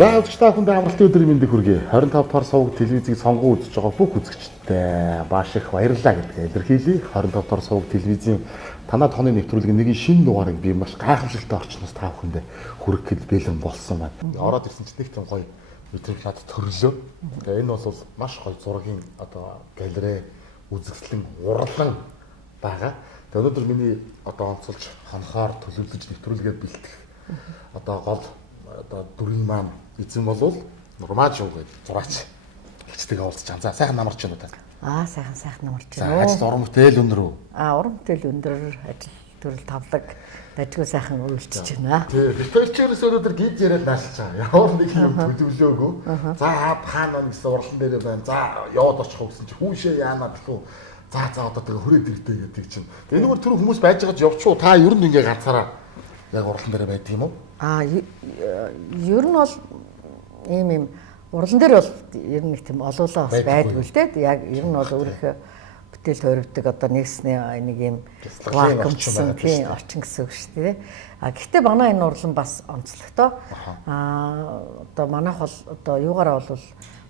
Раавчтай хүнд амралтын өдрийн мэндийг хүргэе. 25 дугаар суваг телевизийг сонгон үзэж байгаа бүх үзэгчдээ маш их баярлалаа гэдгээ илэрхийлье. 25 дугаар суваг телевизийн танаа тооны нэвтрүүлгийн нэг шинэ дугаарыг би маш гайхамшигтай орчноос та бүхэндээ хүргэхэд бэлэн болсон байна. Ороод ирсэн чинь нэг тийм гоё мэдрэмж надад төрлөө. Тэгээ энэ бол маш гоё зургийн одоо галерей үзэсгэлэн урлан байгаа. Тэгээ өнөөдөр миний одоо онцолж хонхоор төлөвлөж нэвтрүүлгээ бэлтгэх одоо гол одоо дүрийн маань эзэн болвол Нурмаж уу гэж зураач гिचтэйгээ уулзч байгаа. За сайхан намарч байна уу та? Сайхан намарч байна. Ажил уран бүтээл өндөр үү? Уран бүтээл өндөр, ажил төрөл тавлаг дажгүй сайхан үйлчилж байна. Тий, битэрчээрээс өнөөдөр гид яриад наашиж байгаа. Ямар нэг юм төлөвлөөгүй. За хаана гэсэн урлан дээр байна. За яваад очих уу гэсэн чи хүүшээ яана гэхүү. За одоо тэгээ хүрээд ирдэ гэдэг чинь. Тэгээ энэгээр түр хүмүүс байж байгаа ч явчихуу. Та ер нь ингээ ганцаараа яг урлан дээр байдаг юм уу? Ер нь бол ийм урлан дээр бол ер нь нэг тийм олоолаа бас байдгүй л дээ. Яг ер нь бол өөрийнхөө бүтээл тойрогддог одоо нэгсний нэг ийм вакуумсан тийм орчин гэсэн үг шүү дээ. Гэхдээ манай энэ урлан бас онцлогтой. Одоо манайх бол одоо юугаараа бол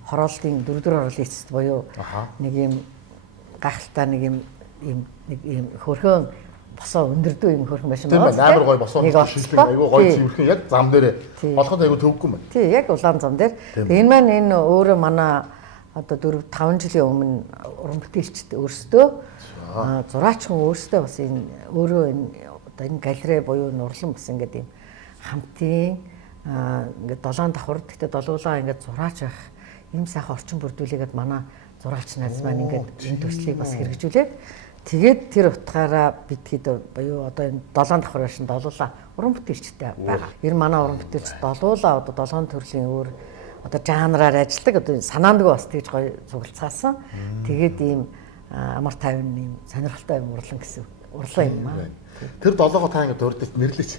хороолтын дөрөвдөр орлын эцэст буюу нэг ийм гахалтай нэг ийм хөрхөн босоо өндөрдөө юм хөрхөн байшин байна. Тийм амар гоё босоо шилдэг айгүй гоё цэвэрхэн яг зам дээрээ болоход айгүй төвөггүй юм байна. Тийм яг улаан зам дээр. Тэгээ энэ маань энэ өөрөө манай одоо 4-5 жилийн өмнө уран бүтээлчд өөрсдөө зураач хүн өөрсдөө бас энэ өөрөө энэ одоо энэ галерей буюу нурлан бас ингээд юм хамтын ингээд 7 давхар гэхдээ долуулаа ингээд зураач байх ийм сайхан орчин бүрдүүлээгээд манай зураач найз маань ингээд энэ төслийг бас хэрэгжүүлээд тэгээд тэр утгаараа битгэд буюу одоо энэ 7 давхар байшин долуулаа уран бүтээлчтэй байгаа. Ер нь манай уран бүтээлч долуулаа одоо 7 төрлийн өөр одоо жанраар ажилладаг одоо санаандгүй бас тэгж гоё цуглацгаасан. Тэгээд ийм амар тайван ийм сонирхолтой юм урлан гэсэн урлан юм аа. Тэр 7-го та ингээд урдч нэрлэж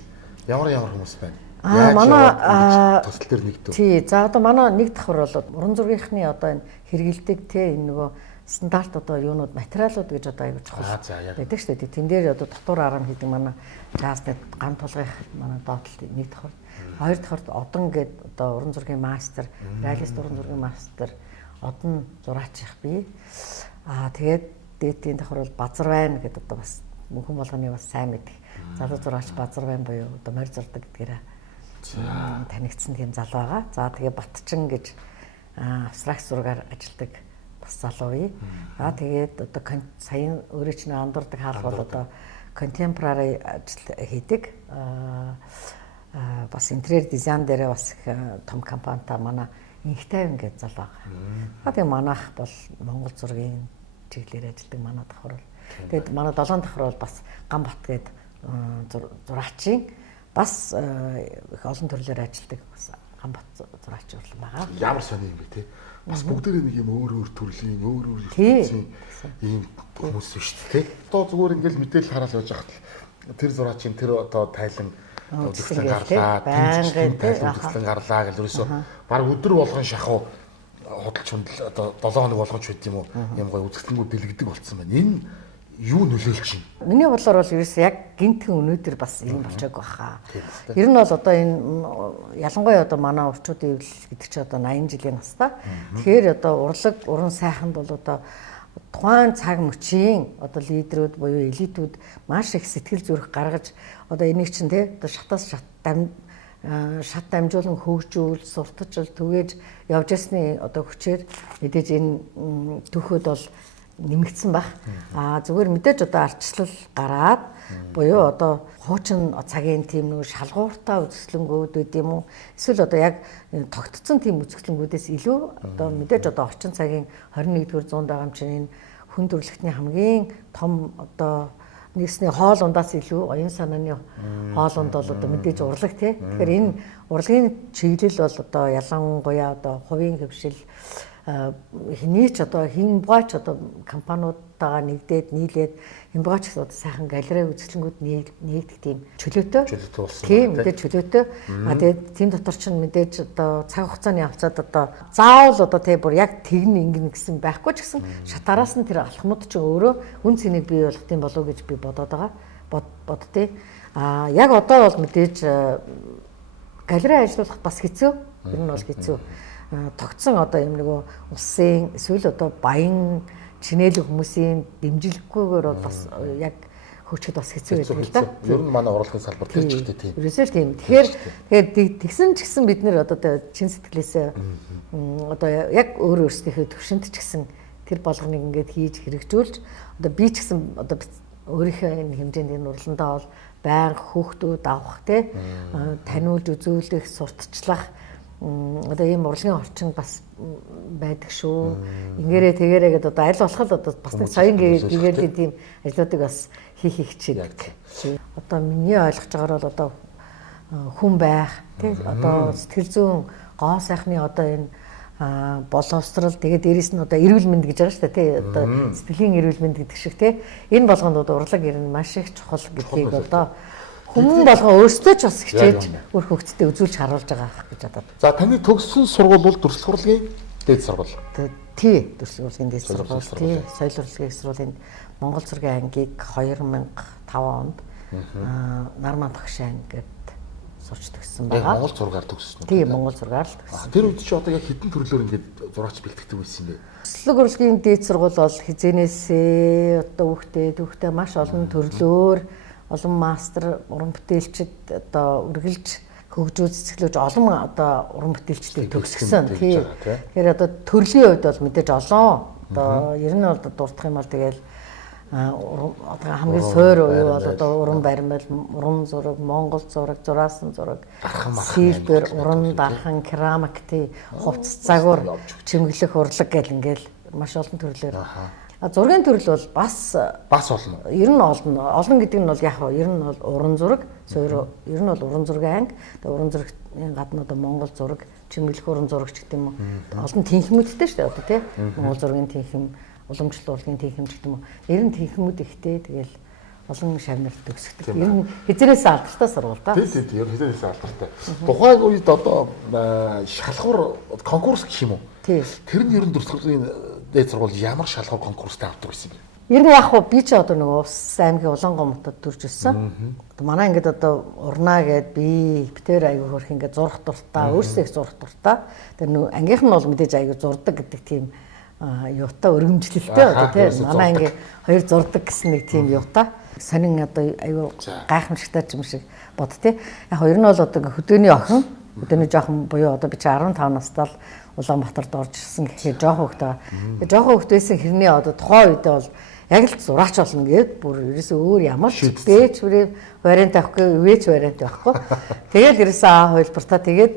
ямар хүмүүс байна? Манай тосол төр нэгдв. Тий. За одоо манай нэг давхар бол уран зургийнхны одоо энэ хэрэгэлдэг те энэ нөгөө стандарт одоо юунууд материалууд гэж одоо аягүй чухал байдаг шүү дээ. Тэн дээр одоо дотор арам хийдэг манай жаасны гам тулгах манай доотлол нэг давхар. Хоёр давхарт одон гээд одоо уран зургийн мастер, реалист уран зургийн мастер одон зураач их бий. Тэгээд дээдийн давхар бол базар байна гэдэг одоо бас мөнхөн болгоны бас сайн мэдих. Залуу зураач базар байна буюу одоо морь зурдаг гэдгээрээ танигдсан тийм залуу байгаа. За тэгээ Батчин гэж абстракт зургаар ажилладаг бас залуу бий. Тэгээд одоо саяын өөрөө чинь андуурдаг хаалт бол одоо contemporary ажил хийдэг. Бас интерьер дизайн дээр бас их том компанитай манай Инхтайван гэж залуу байгаа. Тэгээ манайх бол Монгол зургийн чиглэлээр ажилладаг манай давхар бол. Тэгээд манай 7 давхар бол бас Гамбат гээд зураачийн бас их олон төрлөөр ажилладаг бас Гамбат зураач урлан байгаа. Ямар сони юм бэ те? Бас бүгдээрээ нэг юм өөр төрлийн өөр ийм хүмүүс шүү дээ. Одоо зүгээр ингээл мэдээлэл хараад байж хат тэр зураачийн тэр одоо тайлан үзэсгэлэн гарлаа, үзэсгэлэн гарлаа гэл ерөөсөө баг өдөр болгон шахуу худалч хүндэл одоо 7 хоног болгоч байд юм уу? Юм гоё үзэсгэлэнгүүд дэлгэдэг болцсон байна. Энэ юу нөлөөлж чинь? Миний бодлоор бол ерөөсөө яг гинтхэн өнөөдөр бас юм болчоог баха. Ер нь бол одоо энэ ялангуяа одоо манай урчуудын эвлэл гэдэг чинь одоо 80 жилийн настай. Тэгэхээр одоо урлаг, уран сайханд бол одоо тухайн цаг мөчийн одоо лидерүүд буюу элитүүд маш их сэтгэл зүрх гаргаж одоо энийг чинь те одоо шатаас шат дамжуулан хөгжүүл, сурталчил түгээж явж ясны одоо хүчээр мэдээж энэ төхөд бол нэмэгдсэн баг. Зүгээр мэдээж одоо арчлал гараад буюу одоо хуучин цагийн тийм нэг шалгууртай үзэсгэлэнгүүд байд юм уу? Эсвэл одоо яг тогтцсон тийм үзэсгэлэнгүүдээс илүү одоо мэдээж одоо орчин цагийн 21-р зуунд байгаа юм чинь энэ хүн төрөлхтний хамгийн том одоо нэгсний хоол ундаас илүү оюун санааны хоол унд бол одоо мэдээж урлаг тий. Тэгэхээр энэ урлагийн чиглэл бол одоо ялангуяа одоо хувийн хөвшил хинийч одоо хинбгаач одоо компаниудтайгаа нэгдээд нийлээд хинбгаач одоо сайхан галерей үзэсгэлэнгүүд нэгдэх тийм чөлөөтэй. Тийм мэдээж чөлөөтэй. Тэгээд тийм дотор ч мэдээж одоо цаг хугацааны явцад одоо заавал одоо тий бүр яг тэгнэ ингэнэ гэсэн байхгүй ч гэсэн шатараас нь тэр алхмууд ч өөрөө үн цэнийг бий болгох юм болов уу гэж би бодоод байгаа. Боддتي. Яг одоо бол мэдээж галерей ажиллуулах бас хэцүү. Ер нь бол хэцүү. Тогтсон одоо юм нөгөө улсын эсвэл одоо баян чинээлэг хүмүүсийн дэмжлэггүйгээр бол бас яг хөгжихэд бас хэцүү байдаг л да. Ер нь манай урлагийн салбар тэр ч ихтэй тийм. Ерөөсөө л тийм. Тэгэхээр тэгсэн ч гэсэн бид нэр одоо чин сэтгэлээсээ одоо яг өөрөө өөрсдийнхөө төвшөнд ч гэсэн тэр болгоныг ингээд хийж хэрэгжүүлж одоо би ч гэсэн одоо өөрийнхөө энэ хэмжээнд энэ урландаа бол байнга хүүхдүүд авах те таниулж үзүүлэх, сурталчлах одоо ийм урлагийн орчин бас байдаг шүү. Ингээрээ тэгээрээ гэдэг одоо аль болох л одоо бас нэг соён гэрээлийн тийм ажлуудыг бас хийх хичээдэг. Одоо миний ойлгож байгаагаар бол одоо хүн байх тий одоо сэтгэл зүйн гоо сайхны одоо энэ боловсрал тэгээд дээрэс нь одоо эрүүл мэнд гэж байгаа шүү дээ тий одоо сэтгэлийн эрүүл мэнд гэдэг шиг тий энэ болгонд одоо урлаг ер нь маш их чухал гэдгийг одоо хүн болгоо өөрсдөө ч бас хичээж өөр хөгцтэй үзүүлж харуулж байгаа гэж бодод. За таны төгссөн сургууль бол Дүрслэх урлагийн дээд сургууль. Тий, Дүрслэх урлагийн дээд сургууль. Тий, соёл урлагийн сургуулийн Монгол зургийн ангийг 2005 онд Нарман багш ангид сурч төгссөн байгаа. Монгол зургаар төгссөн. Тий, Монгол зургаар л төгссөн. Тэр үед чи одоо яг хэдэн төрлөөр ингээд зураач бэлтгэдэг байсан бэ? Дүрслэх урлагийн дээд сургууль бол хизэнээсээ одоо хүүхдээ маш олон төрлөөр олон мастер уран бүтээлчд одоо үргэлж хөгжүүл цэцгэлж олон одоо уран бүтээлчдийг төгсгсөн. Тэгэхээр одоо төрлийн хувьд бол мэдээж олон одоо ер нь бол дурдах юм бол тэгэл одоо хамгийн суур уу бол одоо уран баримл, уран зураг, монгол зураг, зураасан зураг, силбер, уран дархан, керамик тий хувцас загвар, чимэглэх урлаг гэл ингээл маш олон төрлөөр. Зургийн төрөл бол бас олон. Ер нь олон. Олон гэдэг нь бол яг ер нь бол уран зураг, ер нь бол уран зургийн анги. Тэгээ уран зургийн гадна одоо монгол зураг, чимэглэх уран зурагч гэдэг юм уу. Олон тэнхимүүдтэй шүү дээ одоо тий. Монгол зургийн тэнхим, уламжлалт урлагийн тэнхим гэдэг юм уу. Ер нь тэнхимүүд ихтэй тэгэл олон шавнарт төгсгдөг. Ер нь хизэнээс алдартай сургууль та. Тий, ер нь хизэнээс алдартай. Тухайн үед одоо шалгуур конкурс гэх юм уу? Тий. Тэр нь ер нь Дүрслэх урлагийн дээд сургууль ямар шалгуур конкурстай авдаг байсан бэ? Ер нь яг хөө би ч одоо нөгөө Ус аймгийн Улаангомтод төрж өссөн. Манай ингээд одоо урнаа гээд би битээр аягүй хөрх ингээд зурх дуртай, өөрсдөө их зурх дуртай. Тэр нөгөө ангийнх нь бол мэдээж аягүй зурдаг гэдэг тийм юутай өргөмжлөлтэй одоо тийм манай ангийн хоёр зурдаг гэсэн нэг тийм юутай. Сонин одоо аягүй гайхамшигтай юм шиг бод тий. Яг ер нь бол одоо хөдөөний охин, хөдөөний жоохон буюу одоо би чи 15 настай л Улаанбаатарт орж ирсэн гэхээр жоохон хөвгтэй. Жоохон хөвгтэйсэн хэрнээ одоо тухайн үедээ бол яг л зураач болно гээд бүр ерөөсөө өөр ямар ч бэж вариант авахгүй, ивэч вариант байхгүй. Тэгэл ерөөсөө хувилбартаа тэгээд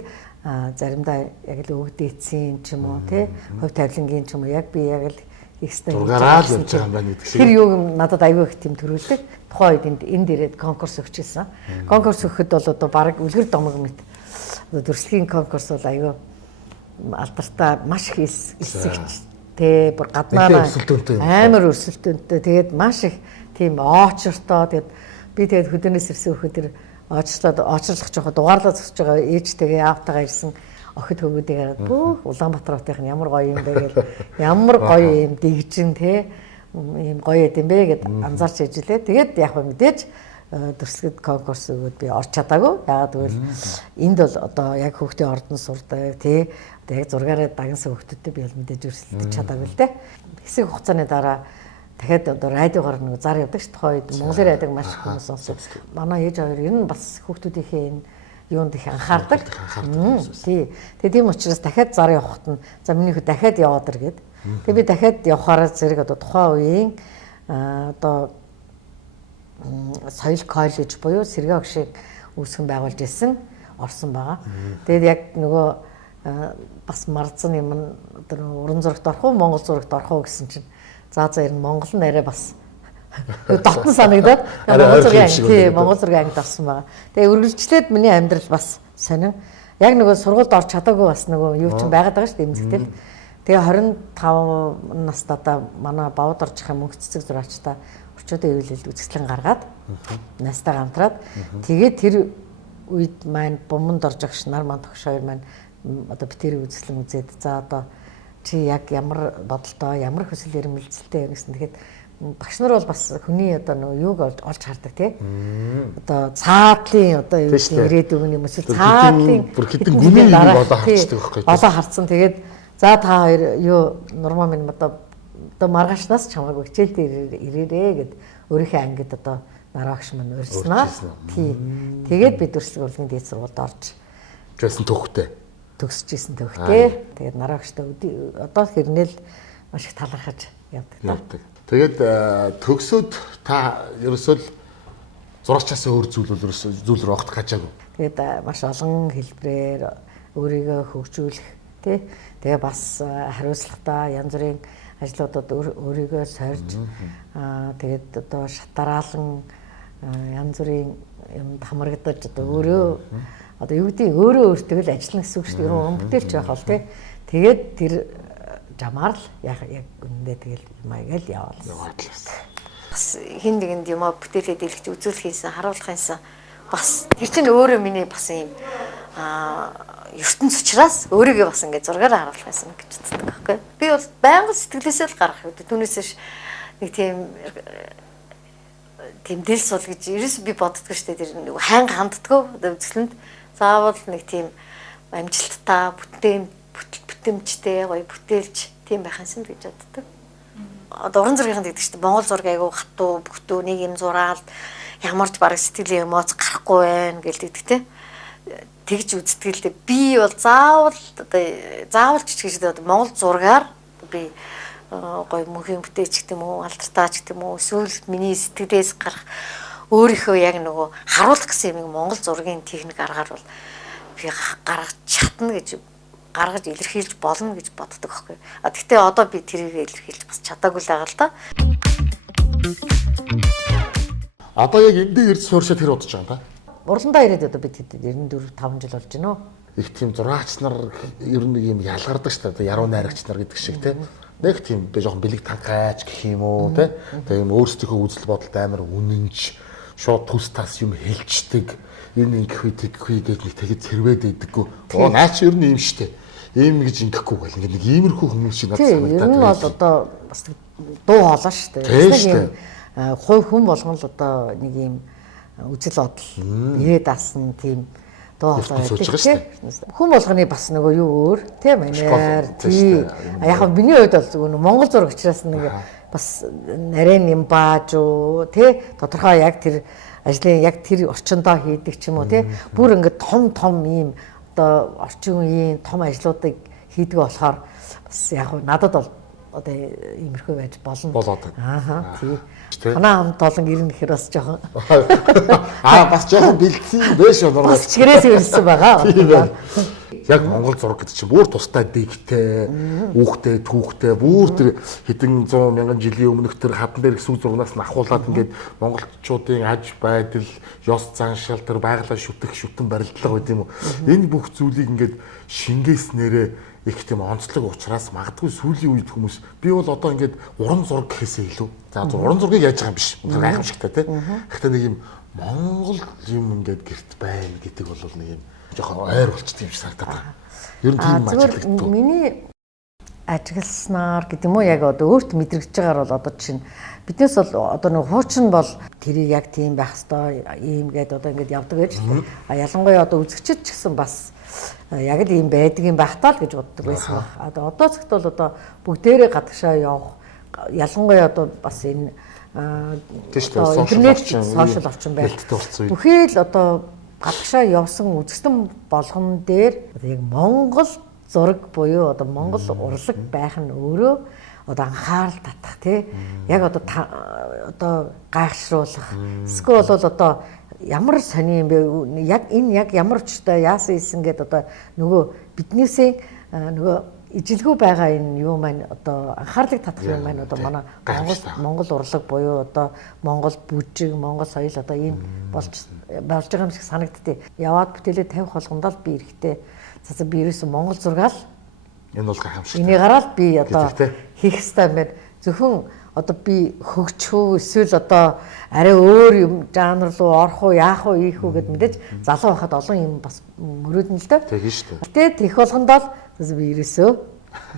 заримдаа яг л өвдөөцийн ч юм уу тий хувь тавилангийн ч юм уу яг би яг л ихтэй зургаараа л явж байгаа юм байна гэдэг шиг. Тэр юу юм надад аягүй их тийм төрүүлдэг. Тухайн үед энд ирээд конкурс өгчээсэн. Конкурс өгөхөд бол одоо баг үлгэр домог мэт. Одоо Дүрслэхийн конкурс бол аягүй алдартай маш их эсэгч тэ бүр гаднаа амар өрсөлдөөнтэй тэгээд маш их тийм оочртоо тэгээд би тэгээд хөдөөнөөс ирсэн хөхөд тэр очрлох жоохон дугаарлаа зогсож байгаа ээжтэйгээ аавтайгаа ирсэн охид хөвгүүдийг хараад бүх Улаанбаатар хотын ямар гоё юм бэ гэл ямар гоё юм дэгжин тэ ийм гоё юм бэ гэд анзаарч ижлээ тэгээд яг мэдээж Дүрслэхэд конкурс өгөөд би орч чадаагүй. Яагаад гэвэл энд бол одоо яг хүүхдийн ордон сурдаг тий. Одоо яг зургаараа дагнсан хүүхдүүдтэй би бол мэдээж өрсөлдөж чадаагүй л дээ. Хэсэг хугацааны дараа дахиад одоо радиогоор нэг зар явдаг ш тухай үед Монголын радиог маш их хүмүүс сонсдог. Манай ээж аваар ер нь бас хүүхдүүдийнхээ энэ юунд их анхаардаг. Тий. Тэгээ тийм учраас дахиад зар явахт нь за миний хүү дахиад яваад ир гээд. Тэгээ би дахиад явахаараа зэрэг одоо тухайн үеийн одоо соёл коллеж буюу Сэргээ огшиг үүсгэн байгуулж ирсэн орсон байгаа. Тэгээд яг нөгөө бас марзан юм одоо уран зурагт орох уу, монгол зурагт орох уу гэсэн чинь за ер нь монгол нь арай бас дотн санагдаад монгол зургийн ангид орсон байгаа. Тэгээ үргэлжлээд миний амьдрал бас сонин. Яг нөгөө сургуульд орч чадаагүй бас нөгөө юу ч байгаад байгаа шүү дээ эмзэгтэл. Тэгээ 25 настайдаа манай бавд орж их мөнх цэцэг зураачтай орчуудын эвлэлд үзэсгэлэн гаргаад настайгаа хамтраад тэгээд тэр үед маань буманд орж агш нар маань тогш хоёр маань одоо би тэр үзэсгэлэн үзээд за одоо чи яг ямар бодолтой ямар хүсэл эрмэлзэлтэй юм гэсэн тэгэхэд багш нар бол бас хүний одоо нөгөө юуг олж хардаг тий. Одоо цаадлын одоо юу гэдэг ирээдүйн юм эсвэл цаадлын бүр хитэн гүний юм болоо харцдаг байхгүй. Олоо харцсан. Тэгээд за та хоёр юу нурмаа минь одоо маргаашнаас чамайг хичээл дээр ирээрээ гэд өөрийнхөө ангид одоо нараагш маань урьснаа. Тий. Тэгээд бид өрсөлдөг урлагийн дээд сургуульд орж жисэн төвхтэй. Төгсөжсэн төвхтэй. Тэгээд нараагштай одоо хэрнээл маш их талархаж явдаг. Тэгээд төгсөөд та ерөөсөө 6 часаа өөр зүйлээр огт гажаагүй. Тэгээд маш олон хэлбэрээр өөрийгөө хөгжүүлэх тий. Тэгээ бас хариуцлагатай янз бүрийн ажлуудад өөрийгөө сорж тэгээд одоо шатараалан янз бүрийн юмд хамрагдаж одоо өөрөө одоо юу гэдэг өөрөө өөртөө л ажиллана гэсэн үг шүү дээ. Ерөн бүтээлч байх бол тий. Тэгээд тэр жамаар л яг үндэ тэгэл маягаар яваал. Бас хин нэгэнд юм аа бүтээлээ дэлгэж үзүүлэх юмсан харуулах юмсан бас тэр чинь өөрөө миний бас юм ертөнц учраас өөрийгөө бас ингээд зургаараа харуулах юмсан гэж боддог байхгүй. Би бол байнга сэтгэлээсээ л гарах үү. Түүнээс нэг тийм дэлс бол гэж ерөөс би боддог шүү дээ. Тэр ханга ханддаггүй одоо үзлэнд заавал нэг тийм амжилттай бүтэмжтэй гоё бүтээлч тийм байх юмсан гэж боддог. Одоо уран зургийн гэдэг чинь Монгол зураг айгу хатуу бөхтөө нэг юм зураал ямарч бараг сэтгэлийн эмоц гарахгүй байх гэлдэг те. Тэгж үздэг л дээ. Би бол заавал ч гэж Монгол зургаар би гоё мөнхийн бүтээч гэдэг юм уу алдартай ч гэдэг юм уу эсвэл миний сэтгэлээс гарах өөрийнхөө яг нөгөө харуулах гэсэн юм Монгол зургийн техник аргаар бол би гаргаж чадна гэж гаргаж илэрхийлж болно гэж боддог байхгүй. Гэхдээ одоо би тэрийг илэрхийлж бас чадаагүй л байгаа л да. Одоо яг эндээ ирж сууршаад тэр бодож байгаа юм да. Уралдаа ирээд одоо бид 94 5 жил болж байна уу? Их тийм зураач нар ер нь нэг юм ялгардаг шүү дээ. Яруу найрагч нар гэдэг шиг те. Нэг тийм би жоохон бэлэг танхаач гэх юм уу те. Тэгээ юм өөрсдийнхөө үзэл бодолд амар үнэнч шууд төс тас юм хэлждэг. Энэ ингэх үе тэгэх үе гэдэг нэг тэгэд цэрвээд байдаггүй. Оо наач ер нь юм штэ. Ийм гэж ингэхгүй бол ингээд нэг иймэрхүү хүмүүс шиг надад санагдаад байна. Тийм, ер нь бол одоо бас дуу хоолой штэ. Нэг юм хувь хүн болгон л одоо нэг юм үжил бодол ирээд асан тийм дуу хоолой байдаг тийм. Хүн болгоны бас нөгөө юу өөр тийм манер тийм. Яг нь миний хувьд бол зөвхөн Монгол зураг учраас нэг бас нарийн юм бааж уу тий тодорхой яг тэр ажлын яг тэр орчиндоо хийдэг ч юм уу тий бүр ингээд том ийм одоо орчин үеийн том ажлуудыг хийдэг болохоор бас яг надад бол одоо иймэрхүү байж болно. Болоод. Ааха тий. Танаа хамт олон ирнэ гэхээр бас жоохон бас жоохон бэлдсэн байж нормал. Бас чигээрээс ирсэн байгаа. Яг Монгол зураг гэдэг чинь бүр тустай дэгтэй, үүхтэй, түүхтэй, бүр тэр хэдэн 100 мянган жилийн өмнөх тэр хатан дээр гэсэн зургаас нь ахуулаад ингээд монголчуудын аж байдал, ёс заншил тэр байгалаа шүтэх, шүтэн барилдлага байт юм уу. Энэ бүх зүйлийг ингээд шингээснээрээ их тийм онцлог учраас магадгүй сүүлийн үед хүмүүс би бол одоо ингээд уран зураг гэхээсээ илүү. За уран зургийг яаж байгаа юм биш. Гайхамшигтай тийм. Гэхдээ нэг юм Монгол юм ингээд гэрт байна гэдэг бол нэг юм жоохон ойр болчихсон юм шиг санагдаад байна. Ер нь тийм ажиглагддаг. Миний ажигласнаар гэдэг юм уу яг одоо өөрт мэдрэгдэж байгаагаар бол одоо чинь биднээс бол одоо нэг хуучин бол тэрийг яг тийм байх хэвээр ийм гээд одоо ингээд явдаг байж тээ. Ялангуяа одоо үзэгчд ч гэсэн бас яг л ийм байдаг юм байх таа л гэж боддог байсан баг. Одоо цагт бол одоо бүгдээрээ гадагшаа явах ялангуяа одоо бас энэ интернет сошиал орчин байх. Бүхий л одоо гадагшаа явсан үзэсгэлэн болгон дээр одоо яг Монгол зураг буюу одоо Монгол урлаг байх нь өөрөө одоо анхаарал татах тий яг одоо гайхшруулах эсвэл бол одоо ямар сони юм бэ яг энэ яг ямар очтой яасан ийсэн гэдэг одоо нөгөө биднээсээ нөгөө ижилгүй байгаа энэ юу маань одоо анхаарлыг татах юм маань одоо манай Монгол урлаг буюу одоо Монгол бүжиг, Монгол соёл одоо ийм болж байгаа юм шиг санагдтыг. Яваад бүтээлээ тавих болгондоо л би эрэхтэй за би ерөөсөн Монгол зургаал энэ бол гайхамшигтай. Энийг гараад би одоо хийх хэрэгтэй юм байна. Зөвхөн одоо би хөгжих үү эсвэл одоо арай өөр юм жанр руу орох уу яах уу ийх үү гэд мэдээж залуу байхад олон юм бас мөрөөдөн л дээ. Тийм шүү дээ. Гэтэ тех болгондоо би ерөөсөө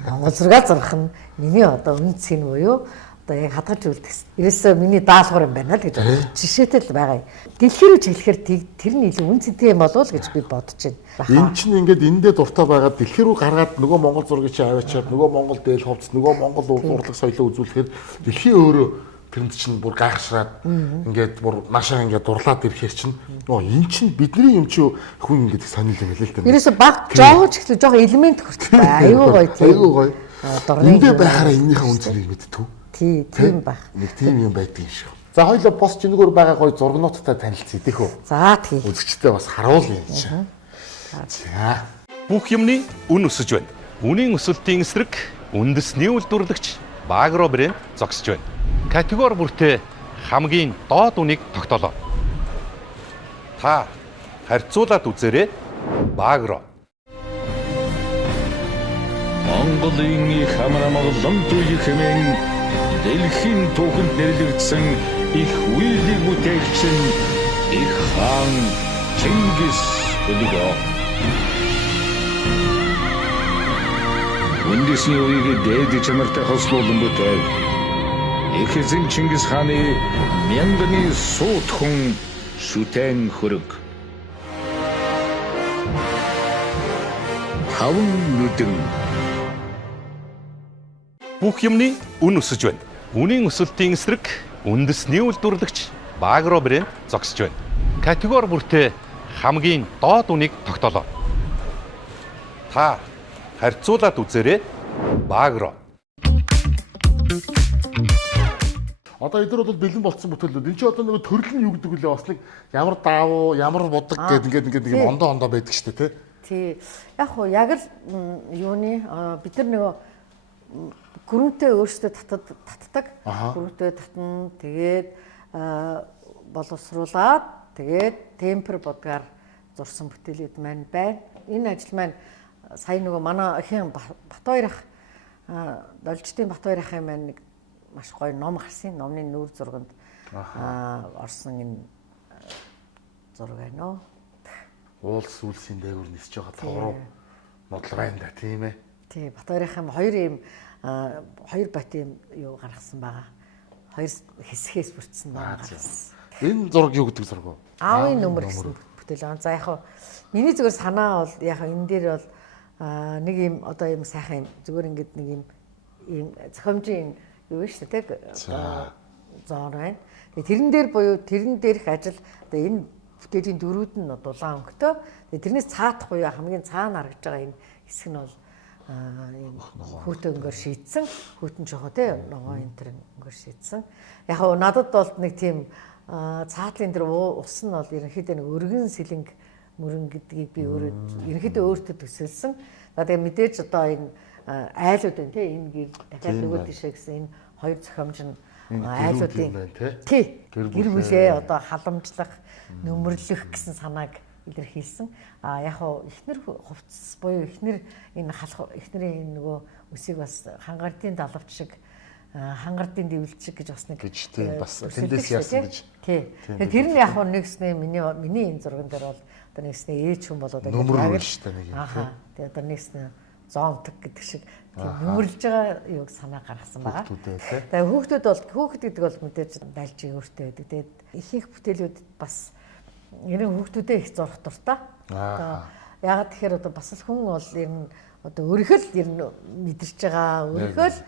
Монгол зураг зурх нь миний одоо үнцгийн буюу одоо яг хадгалж үлдэх. Ерөөсөө миний даалгавар юм байна л гэж жишээтэй л байгаа юм. Дэлхий рүү чиглэхээр тэр нь илүү үнцэнтэй юм болов уу гэж би бодож байна. Эн чинь ингээд эндээ дуртай байгаад дэлхий рүү гаргаад нөгөө Монгол зургийг чи аваачаад нөгөө Монгол дээл ховц нөгөө Монгол урлаг соёлоо үзүүлэхээр дэлхий өөрөө тэрэнд чинь бүр гайхшраад ингээд бүр машаа ингээд дурлаад ирэхээр чинь эн чинь бидний юм чи хүн ингээд сонирхол юм хэлээ л дээ. Ерөөсө баг жоож ихлэ жоох элемент хүртэл аюу гоё тийм. Аюу гоё. Эндээ байхаараа энэнийхээ үнцнийг мэдтүү. Тийм баг. Нэг тийм юм байдаг юм шиг. За хоёулаа пост чингээр байгаа гоё зургнуудтай танилцъя тийх үү? За тийм. Үзэгчтэй бас харуулъя юм чи. За. Бүх юмны үн өсөж байна. Үнийн өсөлтийн эсрэг үндэсний үйлдвэрлэгч Багро брэнд зогсож байна. Категори бүртээ хамгийн доод үнийг тогтоолоо. Та харьцуулаад үзээрэй. Багро. Монголын их хамрамгалан туй хэмээн дэлхийн түүхэнд нэрлэгдсэн их үйлийг бүтээгч нь их хаан Чингис өлгөө. Үндэсний үеийг дээд чанартай хослуулан бүтээв. Их эзэн Чингис хааны мянганы суут хүн шүтэн хөрөг. Таван нүдэн. Бүх юмны үн өсөж байна. Үнийн өсөлтийн эсрэг үндэсний үйлдвэрлэгч Багро брэнд зогсож байна. Категори бүртээ хамгийн доод үнийг тогтоолоо. Та харьцуулаад үзээрэй. Багро. Одоо эдгээр бол бэлэн болцсон бүтээлүүд. Энд чи одоо нөгөө төрөл нь юу гэдэг үлээ бас нэг ямар даавуу, ямар будаг гэдэг ингээд нэг ондоо байдаг шүү дээ, тий. Яг хуу яг л юуны бид нар нөгөө гүрэнтэй өөрсдөө татдаг. Гүрэнтэй татна. Тэгээд боловсруулад тэгээд темпер бодгаар зурсан бүтээлүүд маань байна. Энэ ажил маань сая нөгөө манай ихэн Батбаяр ах Должтын Батбаяр ахын маань нэг маш гоё ном гарсан. Номны нүүр зурганд орсон энэ зураг байна. Уулс сүлсийн дээгүүр нисэж байгаа тавруу модал байна да тийм ээ. Тий, Батбаяр ахын хоёр бат юм юу гаргасан байгаа. Хоёр хэсгээс бүрдсэн ном гаргасан. Энэ зураг юу гэдэг зураг вэ? Аавын нөмөр гэсэн бүтээл байгаа. За яг миний зүгээр санаа бол яг энэ дээр бол нэг юм одоо юм сайхан юм зүгээр ингээд нэг юм зохиомжийн юу вэ шүү дээ зон байна. Тэрэн дээр буюу тэрэн дээрх ажил одоо энэ бүтээлийн дөрүүд нь дулаан өнгөтэй. Тэрнээс цаадах буюу хамгийн цаана харагдж байгаа энэ хэсэг нь бол хүүтэн өнгөөр шийдсэн хүүтэн жоо тий ногоо энэ төр өнгөөр шийдсэн. Яг нь надад бол нэг тийм цаатлын тэр ус нь бол ерөнхийдөө нэг өргөн сэлэнг мөрөн гэдгийг би өөрөө ерөнхийдөө өөртөө төсөөлсөн. За тэгээ мэдээж одоо энэ айлууд байна тий энэ гэр дахиад нөгөө тишээ гэсэн энэ хоёр зохиомж нь айлуудын тий гэр бүлээ одоо халамжлах нөмрлөх гэсэн санааг илэрхийлсэн. Яг нь эхнэр хувцас буюу эхнэр энэ халах эхнэрийн нөгөө үсийг бас хангардын далавч шиг хангардын дэвлэлт шиг гэж бас нэг бас тэндээс яасан гэж. Тий. Тэгэхээр тэр нь яг нь нэгснээ миний энэ зурган дээр бол одоо нэгснээ ээж хүн болоод нөмөр шүү дээ нэг юм. Тэгээ одоо нэгснээ зоонтог гэдэг шиг тийм нөмөрлж байгаа юуг санаа гаргасан байгаа. Тэгээ хүүхдүүд гэдэг бол мэдээж дайлж өөртөө байдаг. Тэгээд ихэнх бүтээлүүд бас энэ хүүхдүүдээ их зурх дуртай. Одоо ягаад тэгэхээр одоо бас л хүн бол ер нь одоо өөрийнхөө л ер нь мэдэрч байгаа, өөрийнхөө л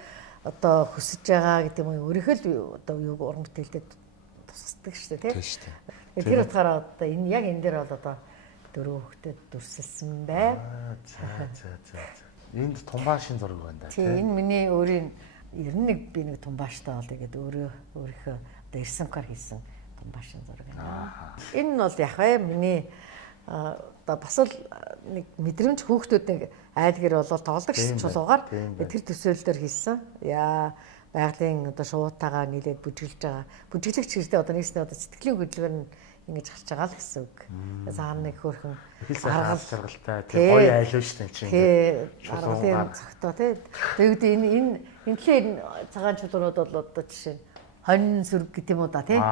одоо хүсэж байгаа гэдэг юм уу, өөрийнхөө л одоо юуг уран бүтээлдээ тусдаг шүү дээ, тийм. Тэр утгаараа одоо энэ яг энэ дээр бол одоо дөрөв хүүхдэд дүрсэлсэн бай. За. Энд тумбаашийн зураг байна да. Тийм энэ миний өөрийн ер нь би нэг тумбааштай бол игээд өөрийнхөө одоо ирсэнкаар хийсэн тумбаашийн зураг байна. Энэ нь бол яг бай миний одоо бас л нэг мэдрэмж хүүхдүүдийг айлгэр болол тоглодог чулуугаар тэр төсөөллөөр хийсэн. Байгалийн одоо шуутаагаа нийлээд бүжиглж байгаа. Бүжиглэгч хэрэгтэй одоо нэгснээ одоо сэтгэлийн хөдөлгөөр нь ингэж гарч байгаа л гэсэн үг. Цаана нэг хөөрхөн аргал жаргалтай тийм гоё айлуу шүү дээ чинь. Аргалын цогтой тийм. Тэгээд энэ цагаан чулуунууд бол одоо жишээ нь хонь сүрэг гэдэг юм уу да тийм.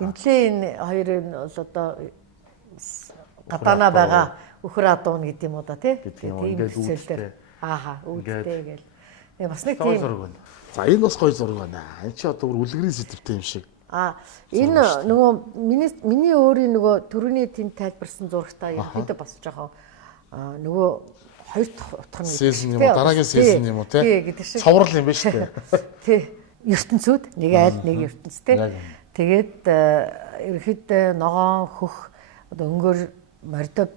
Энэ хоёр нь бол одоо гадаана байгаа өхөр адуун гэдэг юм уу да тийм. Тийм төсөөллөөр үүдтэй гэл. Бас нэг Гоё тийм зураг байна. За энэ бас гоё зураг байна. Энэ чи одоо бүр үлгэрийн сэдвтэй юм шиг. Энэ нөгөө миний өөрийн нөгөө төрөний тэнд тайлбарсан зурагтаа ерөнхийдөө бас жоохон нөгөө хоёр утга нь Сэлэн юм уу? Дараагийн сэлэн юм уу те? Цоврал юм байна шүү дээ. Тий. ертөнцүүд нэг айл нэг ертөнцтэй. Тэгээд ерөөхдөө ногоон хөх одоо өнгөөр мордо